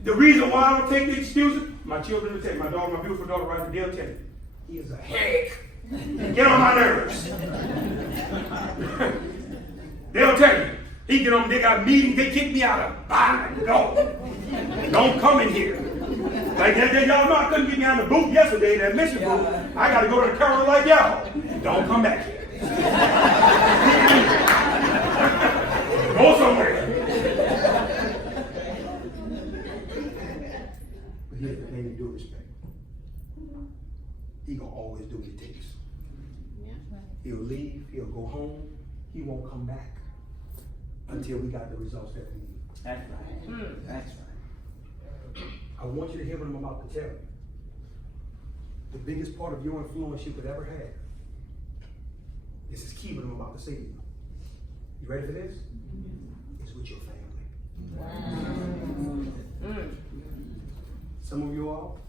The reason why I don't take the excuses, my children will tell you, my beautiful daughter right there, they'll tell you, he is a heck. Get on my nerves. They'll tell you, he get on, they got meetings, they kick me out of bye, go. Don't come in here. Like y'all know I couldn't get me on the boot yesterday, that mission boot. I got to go to the Carol like y'all. Don't come back here. Go somewhere. But here's the thing you do respect. He gonna always do what it takes. He'll leave, he'll go home, he won't come back until we got the results that we need. That's right. That's right. I want you to hear what I'm about to tell you. The biggest part of your influence you could ever have. This is key what I'm about to say to you. You ready for this? It's with your family. Some of you all,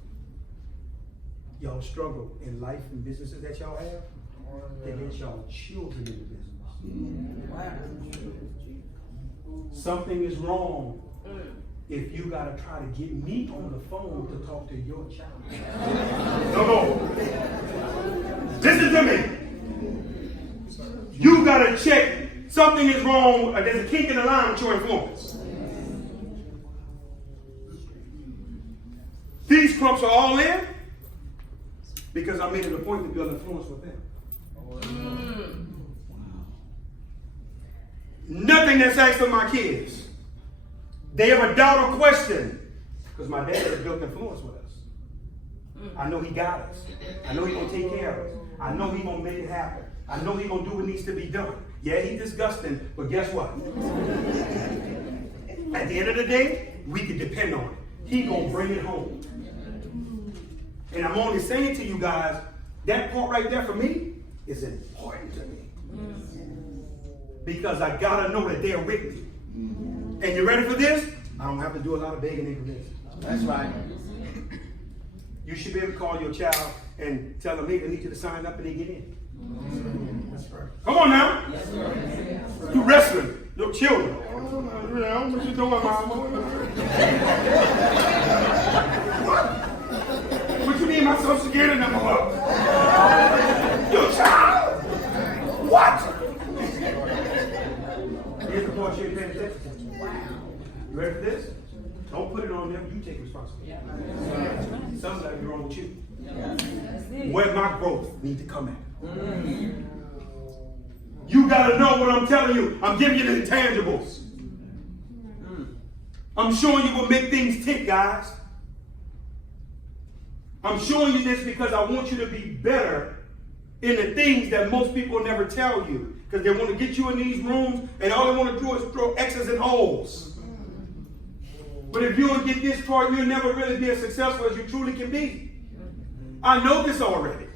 y'all struggle in life and businesses that y'all have. They get y'all children in the business. Something is wrong if you gotta try to get me on the phone to talk to your child. No. Listen to me. You gotta check. Something is wrong. There's a kink in the line with your influence. These Crumps are all in because I made it a point to build influence with them. Nothing that's asked of my kids. They ever doubt or question because my dad has built influence with us. I know he got us. I know he's going to take care of us. I know he's going to make it happen. I know he's going to do what needs to be done. Yeah, he's disgusting, but guess what? At the end of the day, we can depend on it. He's going to bring it home. And I'm only saying to you guys, that part right there for me is important to me. because I gotta know that they're with me. And you ready for this? I don't have to do a lot of begging and convincing. That's right. You should be able to call your child and tell them, hey, they need you to sign up and they get in. That's right. Come on now. Yes, sir. You wrestling your children. What you doing, mama? What you mean my social security number up? Your child? What? Here's the part you ain't paying attention to. You ready for this? Don't put it on them. You take responsibility. Something's got to be wrong with you. Where my growth need to come at. You got to know what I'm telling you. I'm giving you the intangibles. I'm showing you what make things tick, guys. I'm showing you this because I want you to be better in the things that most people never tell you. Because they want to get you in these rooms and all they want to do is throw X's and O's. But if you don't get this part, you'll never really be as successful as you truly can be. I know this already.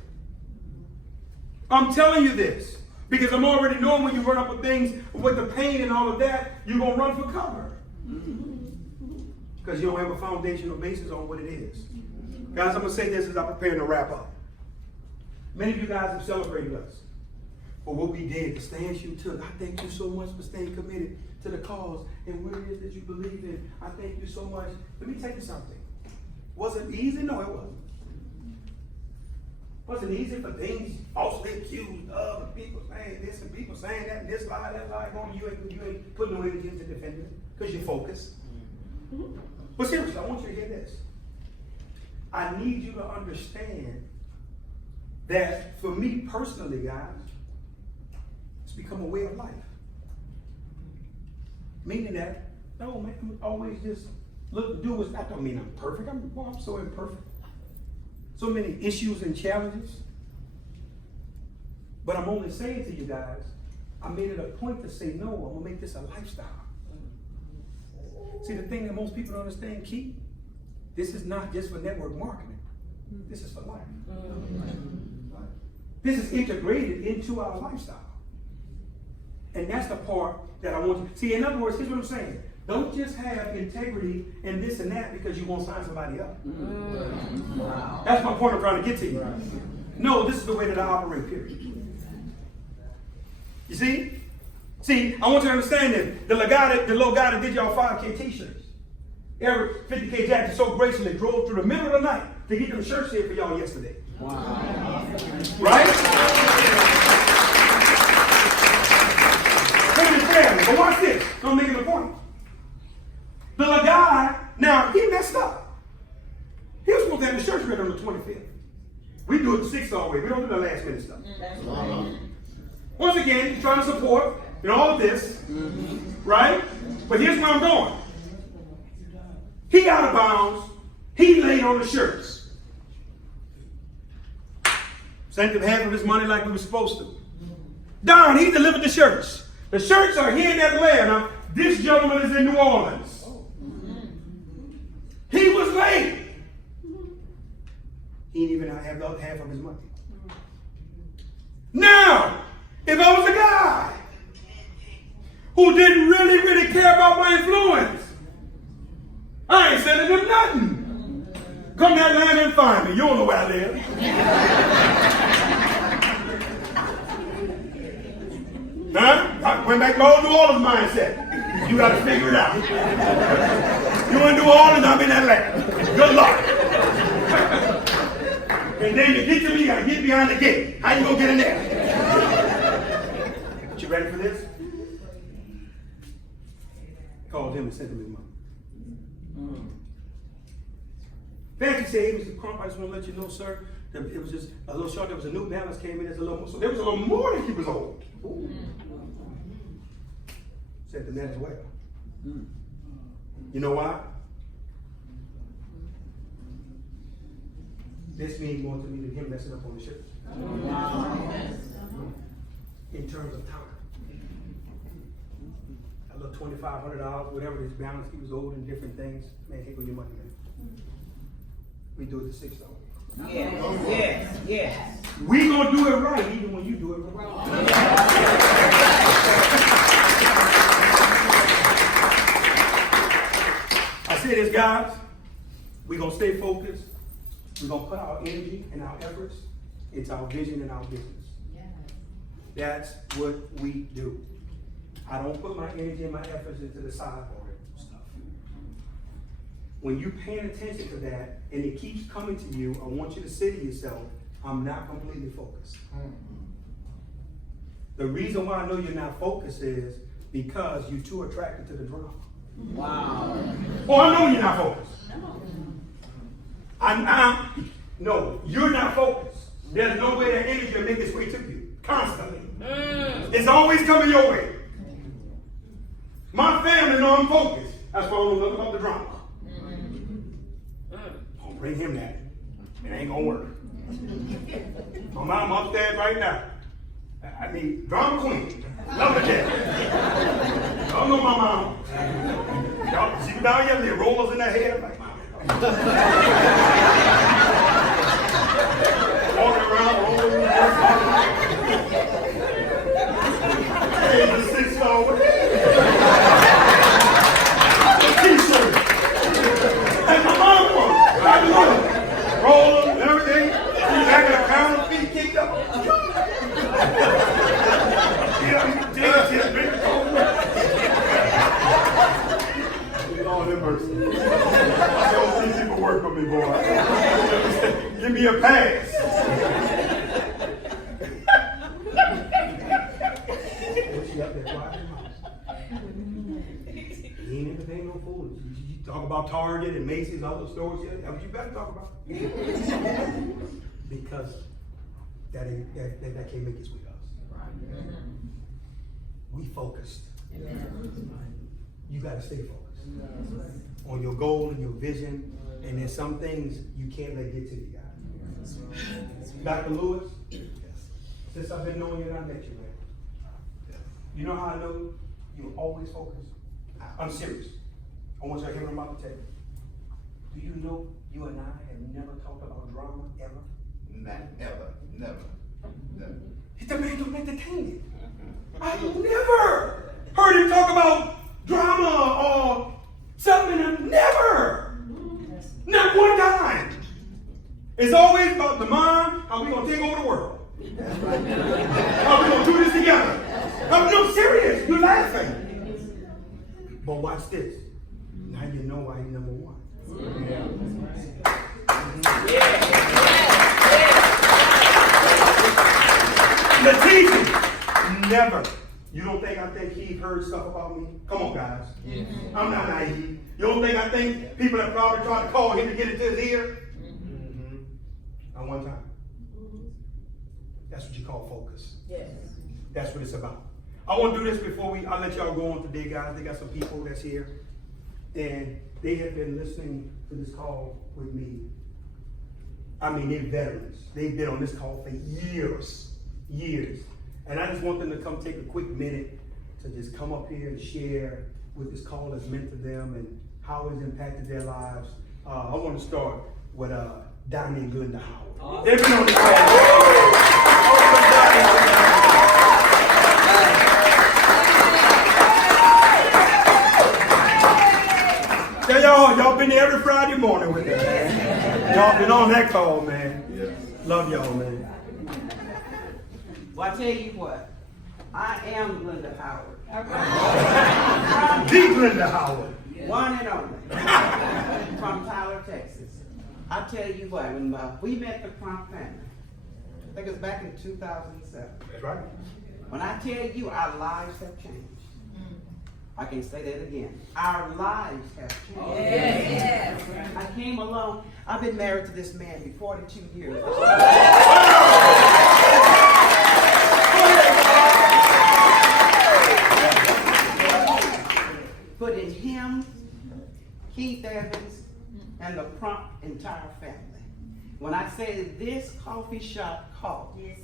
I'm telling you this because I'm already knowing when you run up with things, with the pain and all of that, you're going to run for cover. Because you don't have a foundational basis on what it is. Guys, I'm going to say this as I'm preparing to wrap up. Many of you guys have celebrated us for what we did, the stance you took. I thank you so much for staying committed to the cause and what it is that you believe in. I thank you so much. Let me tell you something. Was it easy? No, it wasn't. Was it easy for things falsely accused of and people saying this and people saying that and this lie, that lie going? You ain't putting no energy into defending it because you're focused. But seriously, I want you to hear this. I need you to understand that for me personally, guys, it's become a way of life. Meaning that, no, man, I'm always just look to do what's, that don't mean I'm perfect. I'm so imperfect. So many issues and challenges. But I'm only saying to you guys, I made it a point to say, no, I'm going to make this a lifestyle. See, the thing that most people don't understand, Keith, this is not just for network marketing. This is for life. This is integrated into our lifestyle. And that's the part that I want you to see. In other words, here's what I'm saying. Don't just have integrity and this and that because you won't sign somebody up. Wow. That's my point I'm trying to get to you. No, this is the way that I operate, period. You see? See, I want you to understand this. The little guy that did y'all 5K t-shirts. Eric 50K jacket so gracefully drove through the middle of the night to get them shirts here for y'all yesterday. Wow. Right? But watch this. I'm making a point. The little guy, now, he messed up. He was supposed to have the church ready on the 25th. We do it the 6th all the way. We don't do the last minute stuff. Once again, he's trying to support and all of this. Right? But here's where I'm going. He out of bounds. He laid on the shirts. Sent him half of his money like we were supposed to. Don, he delivered the shirts. The shirts are here in Atlanta. Now, this gentleman is in New Orleans. He was late. He didn't even have the other half of his money. Now, if I was a guy who didn't really care about my influence, I ain't sending him nothing. Come to Atlanta and find me. You don't know where I live. Huh? I went back to my old New Orleans mindset. You got to figure it out. You in New Orleans, I'm in Atlanta. Good luck. And then you get to me, you got to get behind the gate. How you going to get in there? But you ready for this? Called him and sent him his money. Fancy said, hey, Mr. Crump, I just want to let you know, sir, that it was just a little short. There was a new balance came in. There's a little more. So there was a little more than he was owed. Said the net as well. You know why? This means more to me than him messing up on the ship. In terms of time. A little $2,500, whatever this balance he was owed and different things. Man, here go your money, man. We do it the $6. Yes. We gonna do it right even when you do it wrong. say this, guys. We're going to stay focused. We're going to put our energy and our efforts into our vision and our business. That's what we do. I don't put my energy and my efforts into the sideboard stuff. When you're paying attention to that and it keeps coming to you, I want you to say to yourself, I'm not completely focused. The reason why I know you're not focused is because you're too attracted to the drama. Wow. Oh, I know you're not focused. No, you're not focused. There's no way that energy will make its way to you. Constantly. It's always coming your way. My family know I'm focused. That's why I don't know nothing about the drama. Don't bring him that. It ain't gonna work. My mom upstairs right now. I mean, drama queen. Love her death. Y'all know my mom. Y'all, she was down here, little rollers in her hair. Like, walking around, rolling in her the 6 forward. T-shirt. And my mom was. I know. Rolling and everything. She's back in the counter, feet kicked up. Lord have mercy. I don't think people work for me, boy. Give me a pass. She up there quiet. He ain't everything no fool. You talk about Target and Macy's and other stores. Yeah, you better talk about it. Because that can't make its way to us. We focused. You got to stay focused on your goal and your vision. And there's some things you can't let get to you, guys. Dr. Lewis, since I've been knowing you and I met you, man. You know how I know you're always focused? I'm serious. I want you to hear what I'm about to tell you. Do you know you and I have never talked about drama ever? Not ever. Never. Never. The man don't entertain it. I've never heard him talk about drama or something. Never. Not one time. It's always about the mind, how we gonna take over the world. How we gonna do this together. No, serious. You're laughing. But watch this. Now you know why he's number one. Letitia, never. You don't think I think he heard stuff about me? Come on, guys. I'm not naive. You don't think I think people have probably tried to call him to get into his ear? Not one time. That's what you call focus. Yes. That's what it's about. I want to do this before I let y'all go on today, guys. They got some people that's here. And they have been listening to this call with me. I mean, they're veterans. They've been on this call for years. And I just want them to come take a quick minute to just come up here and share what this call has meant to them and how it's impacted their lives. I want to start with Donnie and Glenda Howard. They've been on this call. Y'all been there every Friday morning with us, man. Y'all been on that call, man. Yes. Love y'all, man. Well, I tell you what, I am Glenda Howard. The Glenda Howard. One and only. From Tyler, Texas. I tell you what, when we met the Crump family, I think it was back in 2007. That's right. When I tell you our lives have changed, I can say that again. Our lives have changed. Yes. I came along, I've been married to this man for 42 years. But in him, Keith Evans, and the Crump entire family. When I say this coffee shop coffee,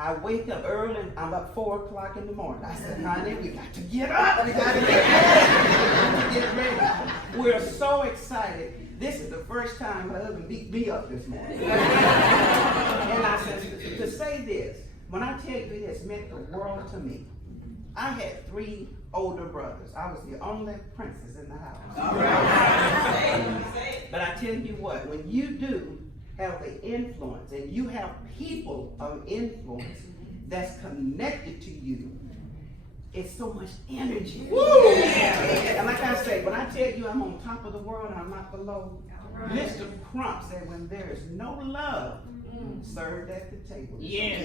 I wake up early, I'm up 4 o'clock in the morning. I said, honey, we got to get up. We got to get ready. We're so excited. This is the first time my husband beat me up this morning. And I said, to say this, when I tell you it has meant the world to me, I had 3 older brothers. I was the only princess in the house. But I tell you what, when you do have the influence and you have people of influence that's connected to you, it's so much energy. Woo! And like I say, when I tell you I'm on top of the world and I'm not below, Mr. Crump said when there is no love served at the table. Yeah.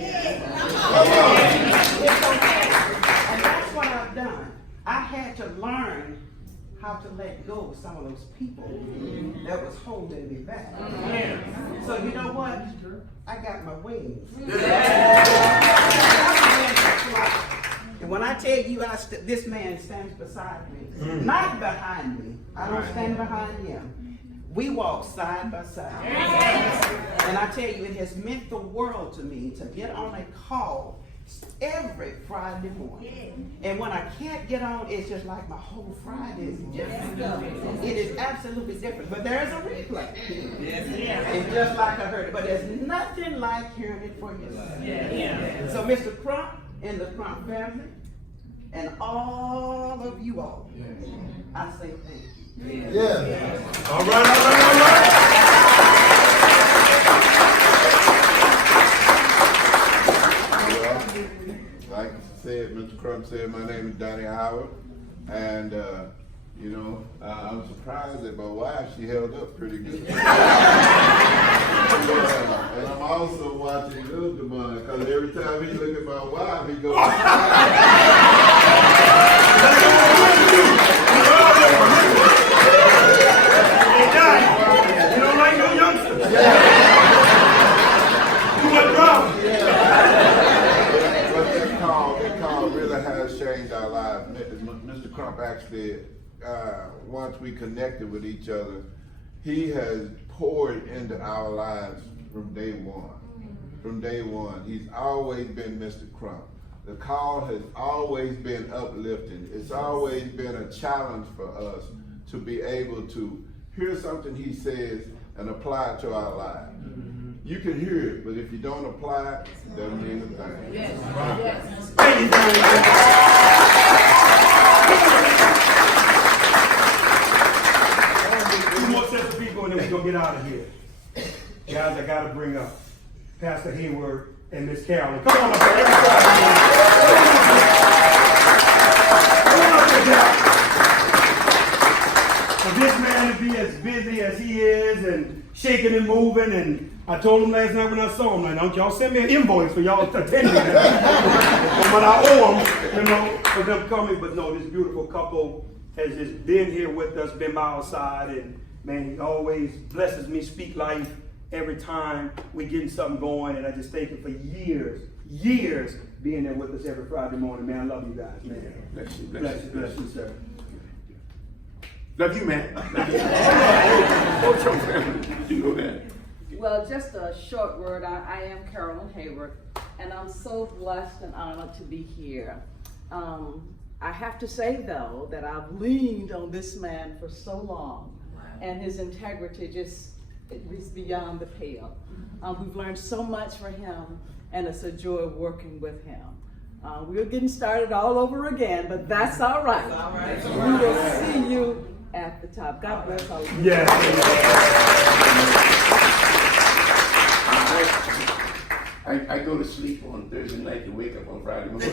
And that's what I've done. I had to learn how to let go of some of those people that was holding me back. So you know what? I got my wings. And when I tell you this man stands beside me, not behind me. I don't stand behind him. We walk side by side. And I tell you, it has meant the world to me to get on a call every Friday morning. And when I can't get on, it's just like my whole Friday is different. It is absolutely different. But there's a replay. And just like I heard it. But there's nothing like hearing it for yourself. So Mr. Crump and the Crump family, and all of you all, I say thank you. All right. Like said, Mr. Crump said, my name is Donnie Howard, and I'm surprised that my wife, she held up pretty good. And I'm also watching Lil Demond, because every time he look at my wife, he goes, You don't like no youngsters. You want drama. But that call really has changed our lives. Mr. Crump actually, once we connected with each other, he has poured into our lives from day one. From day one, he's always been Mr. Crump. The call has always been uplifting. It's always been a challenge for us to be able to hear something he says and apply it to our lives. You can hear it, but if you don't apply it, it doesn't mean a thing. Two more sets of people and then we're going to get out of here. Guys, I got to bring up Pastor Hayward and Miss Carolyn. Come on up here. For this man to be as busy as he is and shaking and moving, and I told him last night when I saw him, like, don't y'all send me an invoice for y'all attending that. But I owe them, for them coming. But no, this beautiful couple has just been here with us, been by our side, and man, he always blesses me, speak life every time we getting something going, and I just thank him for years being there with us every Friday morning. Man, I love you guys, man. Bless you, sir. Love you, man. What's your family? You know that. Well, just a short word. I am Carolyn Hayward, and I'm so blessed and honored to be here. I have to say, though, that I've leaned on this man for so long, and his integrity just is beyond the pale. We've learned so much from him, and it's a joy working with him. We're getting started all over again, but that's all right. That's all right. We will see you at the top. God bless all of you. Yes. I go to sleep on Thursday night to wake up on Friday morning.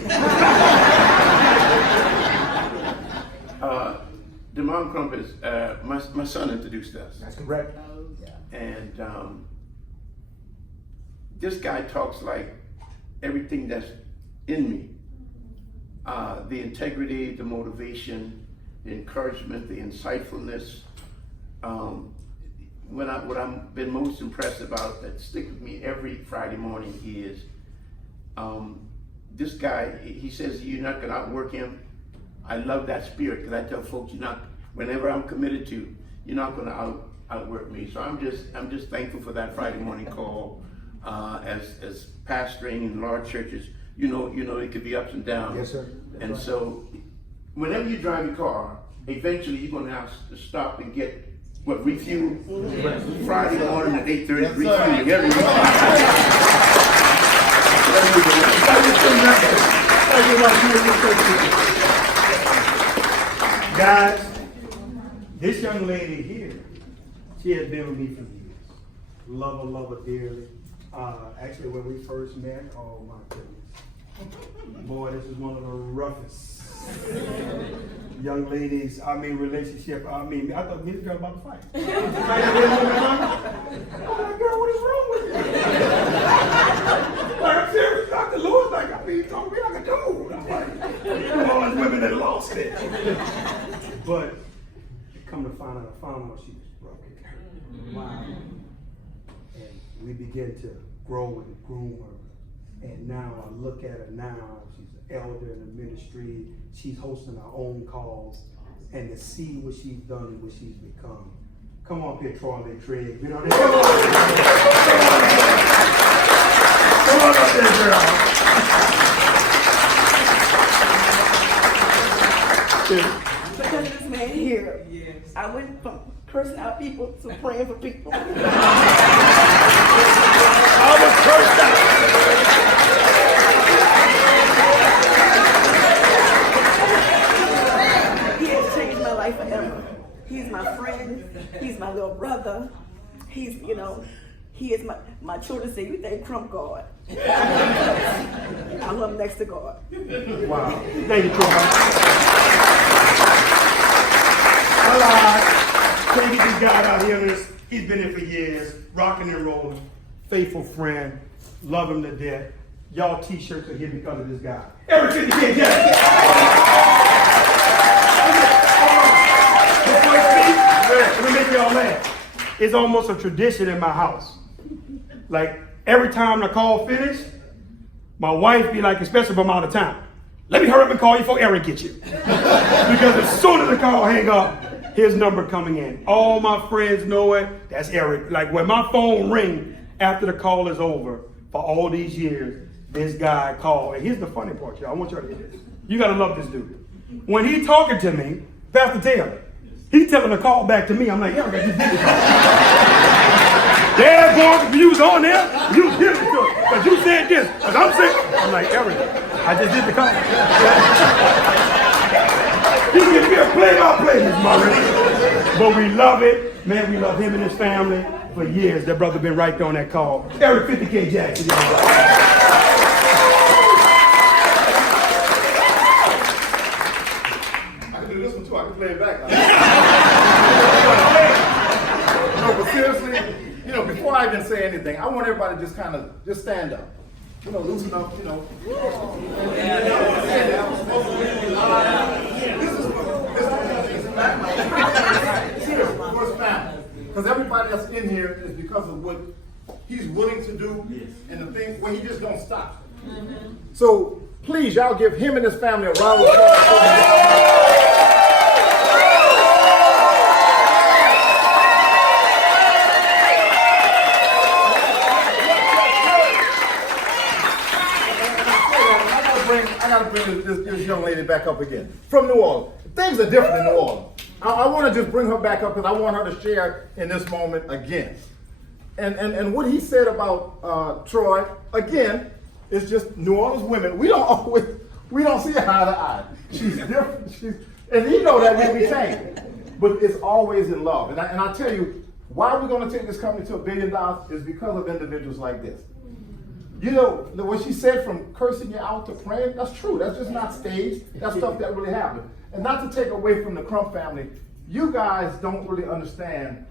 Demond Crump is, my son introduced us. That's correct. Oh, yeah. And this guy talks like everything that's in me. The integrity, the motivation, the encouragement, the insightfulness. What I've been most impressed about that stick with me every Friday morning is this guy. He says you're not gonna outwork him. I love that spirit because I tell folks whenever I'm committed to, you're not gonna outwork me. So I'm just thankful for that Friday morning call. As pastoring in large churches, you know it could be ups and downs. Yes, sir. And so whenever you drive your car, eventually you're gonna have to stop and get refuel. Friday morning at 8:30, refueling everything. Guys, this young lady here, she has been with me for years. Love her dearly. Actually, when we first met, oh my goodness. Boy, this is one of the roughest young ladies, relationship. I thought me and the girl about to fight. Oh my girl, what is wrong with you? Like, I'm serious, Dr. Lewis, like, he told me I could do. I'm like, all these women that lost it. But, come to find out, I found out she was broken. Wow. And we began to grow and groom her. And now I look at her now, she's an elder in the ministry, she's hosting her own calls, and to see what she's done and what she's become. Come on up here, Troy Trigg. You know, come on up there, girl. Because of this man here, I went from cursing out people to praying for people. I was cursed out. He has changed my life forever. He's my friend. He's my little brother. He's, he is my children say, you think Crump God. I love him next to God. Wow. Thank you, Troy. Hello. Can't get this guy out here. He's been here for years, rocking and rolling, faithful friend, love him to death. Y'all t-shirts are here because of this guy. Eric 50 K Jackson. Before I speak, let me make y'all laugh. It's almost a tradition in my house. Like every time the call finished, my wife be like, especially if I'm out of town, let me hurry up and call you before Eric gets you. Because as soon as the call hang up, his number coming in. All my friends know it. That's Eric. Like when my phone ring after the call is over for all these years, this guy called. And here's the funny part, y'all. I want y'all to hear this. You gotta love this dude. When he talking to me, Pastor Taylor, he telling the call back to me. I'm like, Eric, I just did the call. Yeah, boy, you was on there. You did it, because you said this. Because I'm sick. I'm like, Eric, I just did the call. He can be a play-by-play, Miss Murray. But we love it. Man, we love him and his family for years. That brother been right there on that call. Eric 50 K Jackson. I can do this one too. I can play it back. No, but seriously, before I even say anything, I want everybody to just stand up. Loosen up, Because everybody that's in here is because of what he's willing to do and the thing where he just don't stop. So please, y'all give him and his family a round of applause. I gotta bring this young lady back up again. From New Orleans. Things are different in New Orleans. I want to just bring her back up because I want her to share in this moment again. And what he said about Troy, again, is just New Orleans women. We don't see eye to eye. She's different. And he know that when we change. But it's always in love. And I tell you, why we're going to take this company to $1 billion is because of individuals like this. What she said from cursing you out to praying, that's true. That's just not staged. That's stuff that really happened. And not to take away from the Crump family, you guys don't really understand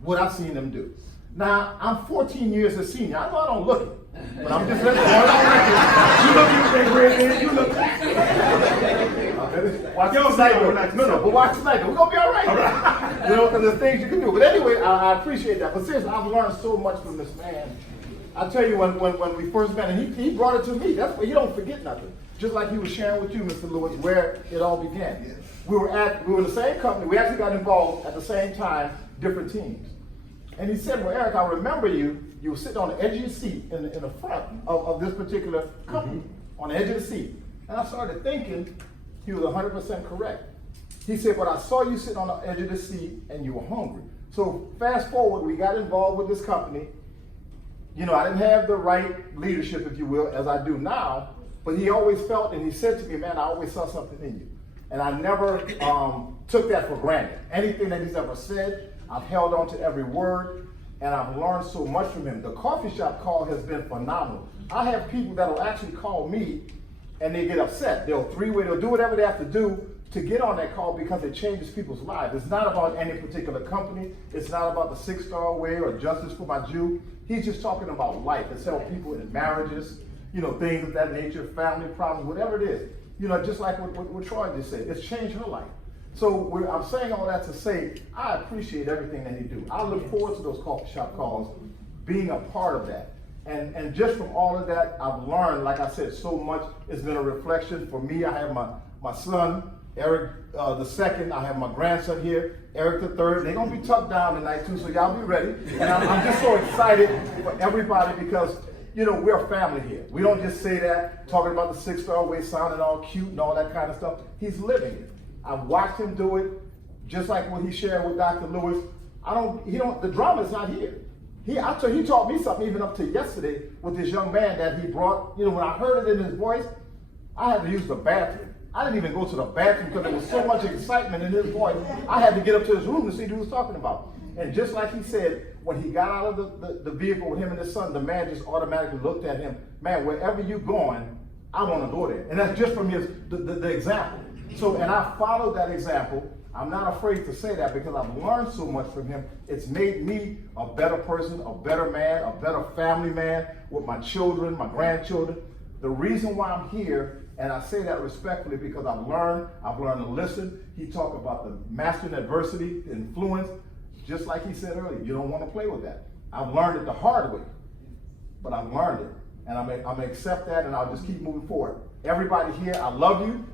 what I've seen them do. Now, I'm 14 years a senior. I know I don't look it, but I'm just letting you look at that great man. You look at watch tonight. No, but watch tonight. We're going to be all right. Because there's things you can do. But anyway, I appreciate that. But seriously, I've learned so much from this man. I tell you, when we first met, and he brought it to me. That's why you don't forget nothing. Just like he was sharing with you, Mr. Lewis, where it all began. Yes. We were in the same company. We actually got involved at the same time, different teams. And he said, well, Eric, I remember you were sitting on the edge of your seat in the front of this particular company, on the edge of the seat. And I started thinking he was 100% correct. He said, but I saw you sitting on the edge of the seat and you were hungry. So fast forward, we got involved with this company. I didn't have the right leadership, if you will, as I do now, but he always felt, and he said to me, man, I always saw something in you. And I never took that for granted. Anything that he's ever said, I've held on to every word, and I've learned so much from him. The coffee shop call has been phenomenal. I have people that will actually call me and they get upset. They'll three-way, they'll do whatever they have to do to get on that call because it changes people's lives. It's not about any particular company. It's not about the 6-star way or justice for my Jew. He's just talking about life. It's helping people in marriages, things of that nature, family problems, whatever it is. Just like what Troy just said, it's changed her life. So I'm saying all that to say, I appreciate everything that he do. I look forward to those coffee shop calls, being a part of that. And just from all of that, I've learned, like I said, so much. It's been a reflection for me. I have my son, Eric the second. I have my grandson here, Eric the third. They're gonna be tucked down tonight too, so y'all be ready. And I'm just so excited for everybody because we're a family here. We don't just say that, talking about the 6-star way, sounding all cute and all that kind of stuff. He's living it. I've watched him do it, just like what he shared with Dr. Lewis. The drama is not here. He taught me something even up to yesterday with this young man that he brought. When I heard it in his voice, I had to use the bathroom. I didn't even go to the bathroom because there was so much excitement in his voice. I had to get up to his room to see what he was talking about. And just like he said, when he got out of the vehicle with him and his son, the man just automatically looked at him. Man, wherever you're going, I want to go there. And that's just from the example. So, and I followed that example. I'm not afraid to say that because I've learned so much from him. It's made me a better person, a better man, a better family man with my children, my grandchildren. The reason why I'm here, and I say that respectfully because I've learned to listen. He talked about the mastering adversity, influence, just like he said earlier. You don't want to play with that. I've learned it the hard way, but I've learned it. And I'm going to accept that, and I'll just keep moving forward. Everybody here, I love you.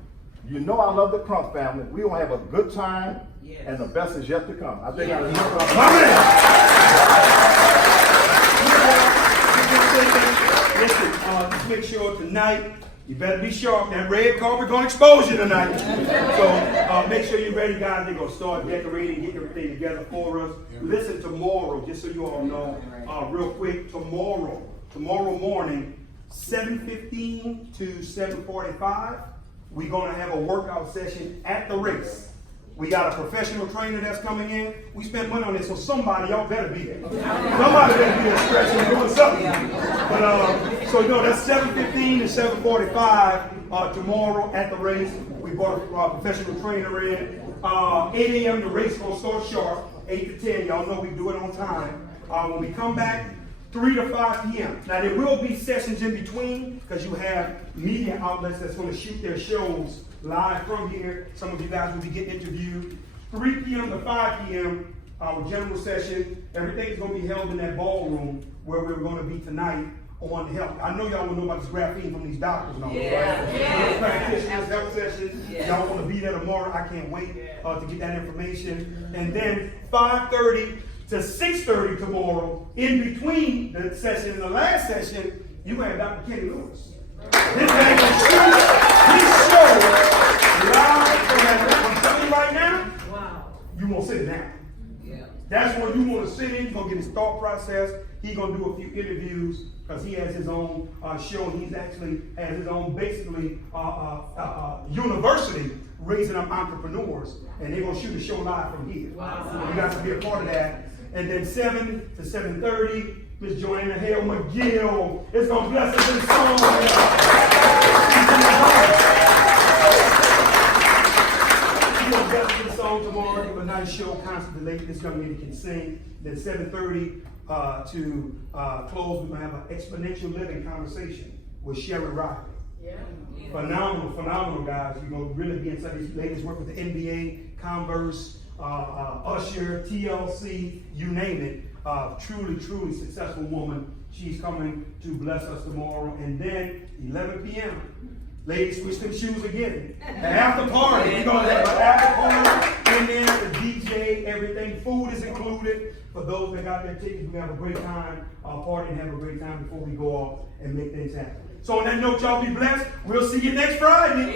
I love the Crump family. We're going to have a good time, and the best is yet to come. I think I Listen, just make sure tonight, you better be sharp. That red carpet going to expose you tonight. So make sure you're ready, guys. They're going to start decorating, get everything together for us. Listen, tomorrow, just so you all know, real quick, tomorrow morning, 7:15 to 7:45, we're going to have a workout session at the race. We got a professional trainer that's coming in. We spent money on this, so y'all better be there. Somebody better be there stretching and doing something. But that's 7:15 to 7:45 tomorrow at the race. We brought a professional trainer in. 8 a.m. the race will start sharp. 8 to 10. Y'all know we do it on time. When we come back, 3 to 5 p.m. Now there will be sessions in between because you have media outlets that's going to shoot their shows live from here. Some of you guys will be getting interviewed. 3 p.m. to 5 p.m. Our general session. Everything's going to be held in that ballroom where we're going to be tonight on health. I know y'all want to know about this graphene from these doctors and all that, right? Practitioners, health sessions. Y'all want to be there tomorrow. I can't wait to get that information. And then 5:30 to 6:30 tomorrow, in between the session and the last session, you have Dr. Kenny Lewis. This man can shoot his show live from that. I'm telling you right now, you won't sit down. That's where you want to sit in. You're going to get his thought process. He's going to do a few interviews because he has his own show. He's actually has his own basically university raising up entrepreneurs. And they're going to shoot a show live from here. So you guys can be a part of that. And then 7 to 7:30, Miss Joanna Hale McGill is going to bless us in song. She's going to bless us in song tomorrow. Give a nice show, constantly. This young lady can sing. Then 7:30 to close, we're going to have an exponential living conversation with Sherry Riley. Phenomenal guys. You're going to really be inside. These ladies work with the NBA, Converse, Usher, TLC, you name it. Truly successful woman. She's coming to bless us tomorrow. And then 11 p.m. Ladies, switch them shoes again. An after party. We're going to have an after party in there, the DJ, everything. Food is included. For those that got their tickets, we have a great time, party and have a great time before we go off and make things happen. So on that note, y'all be blessed. We'll see you next Friday.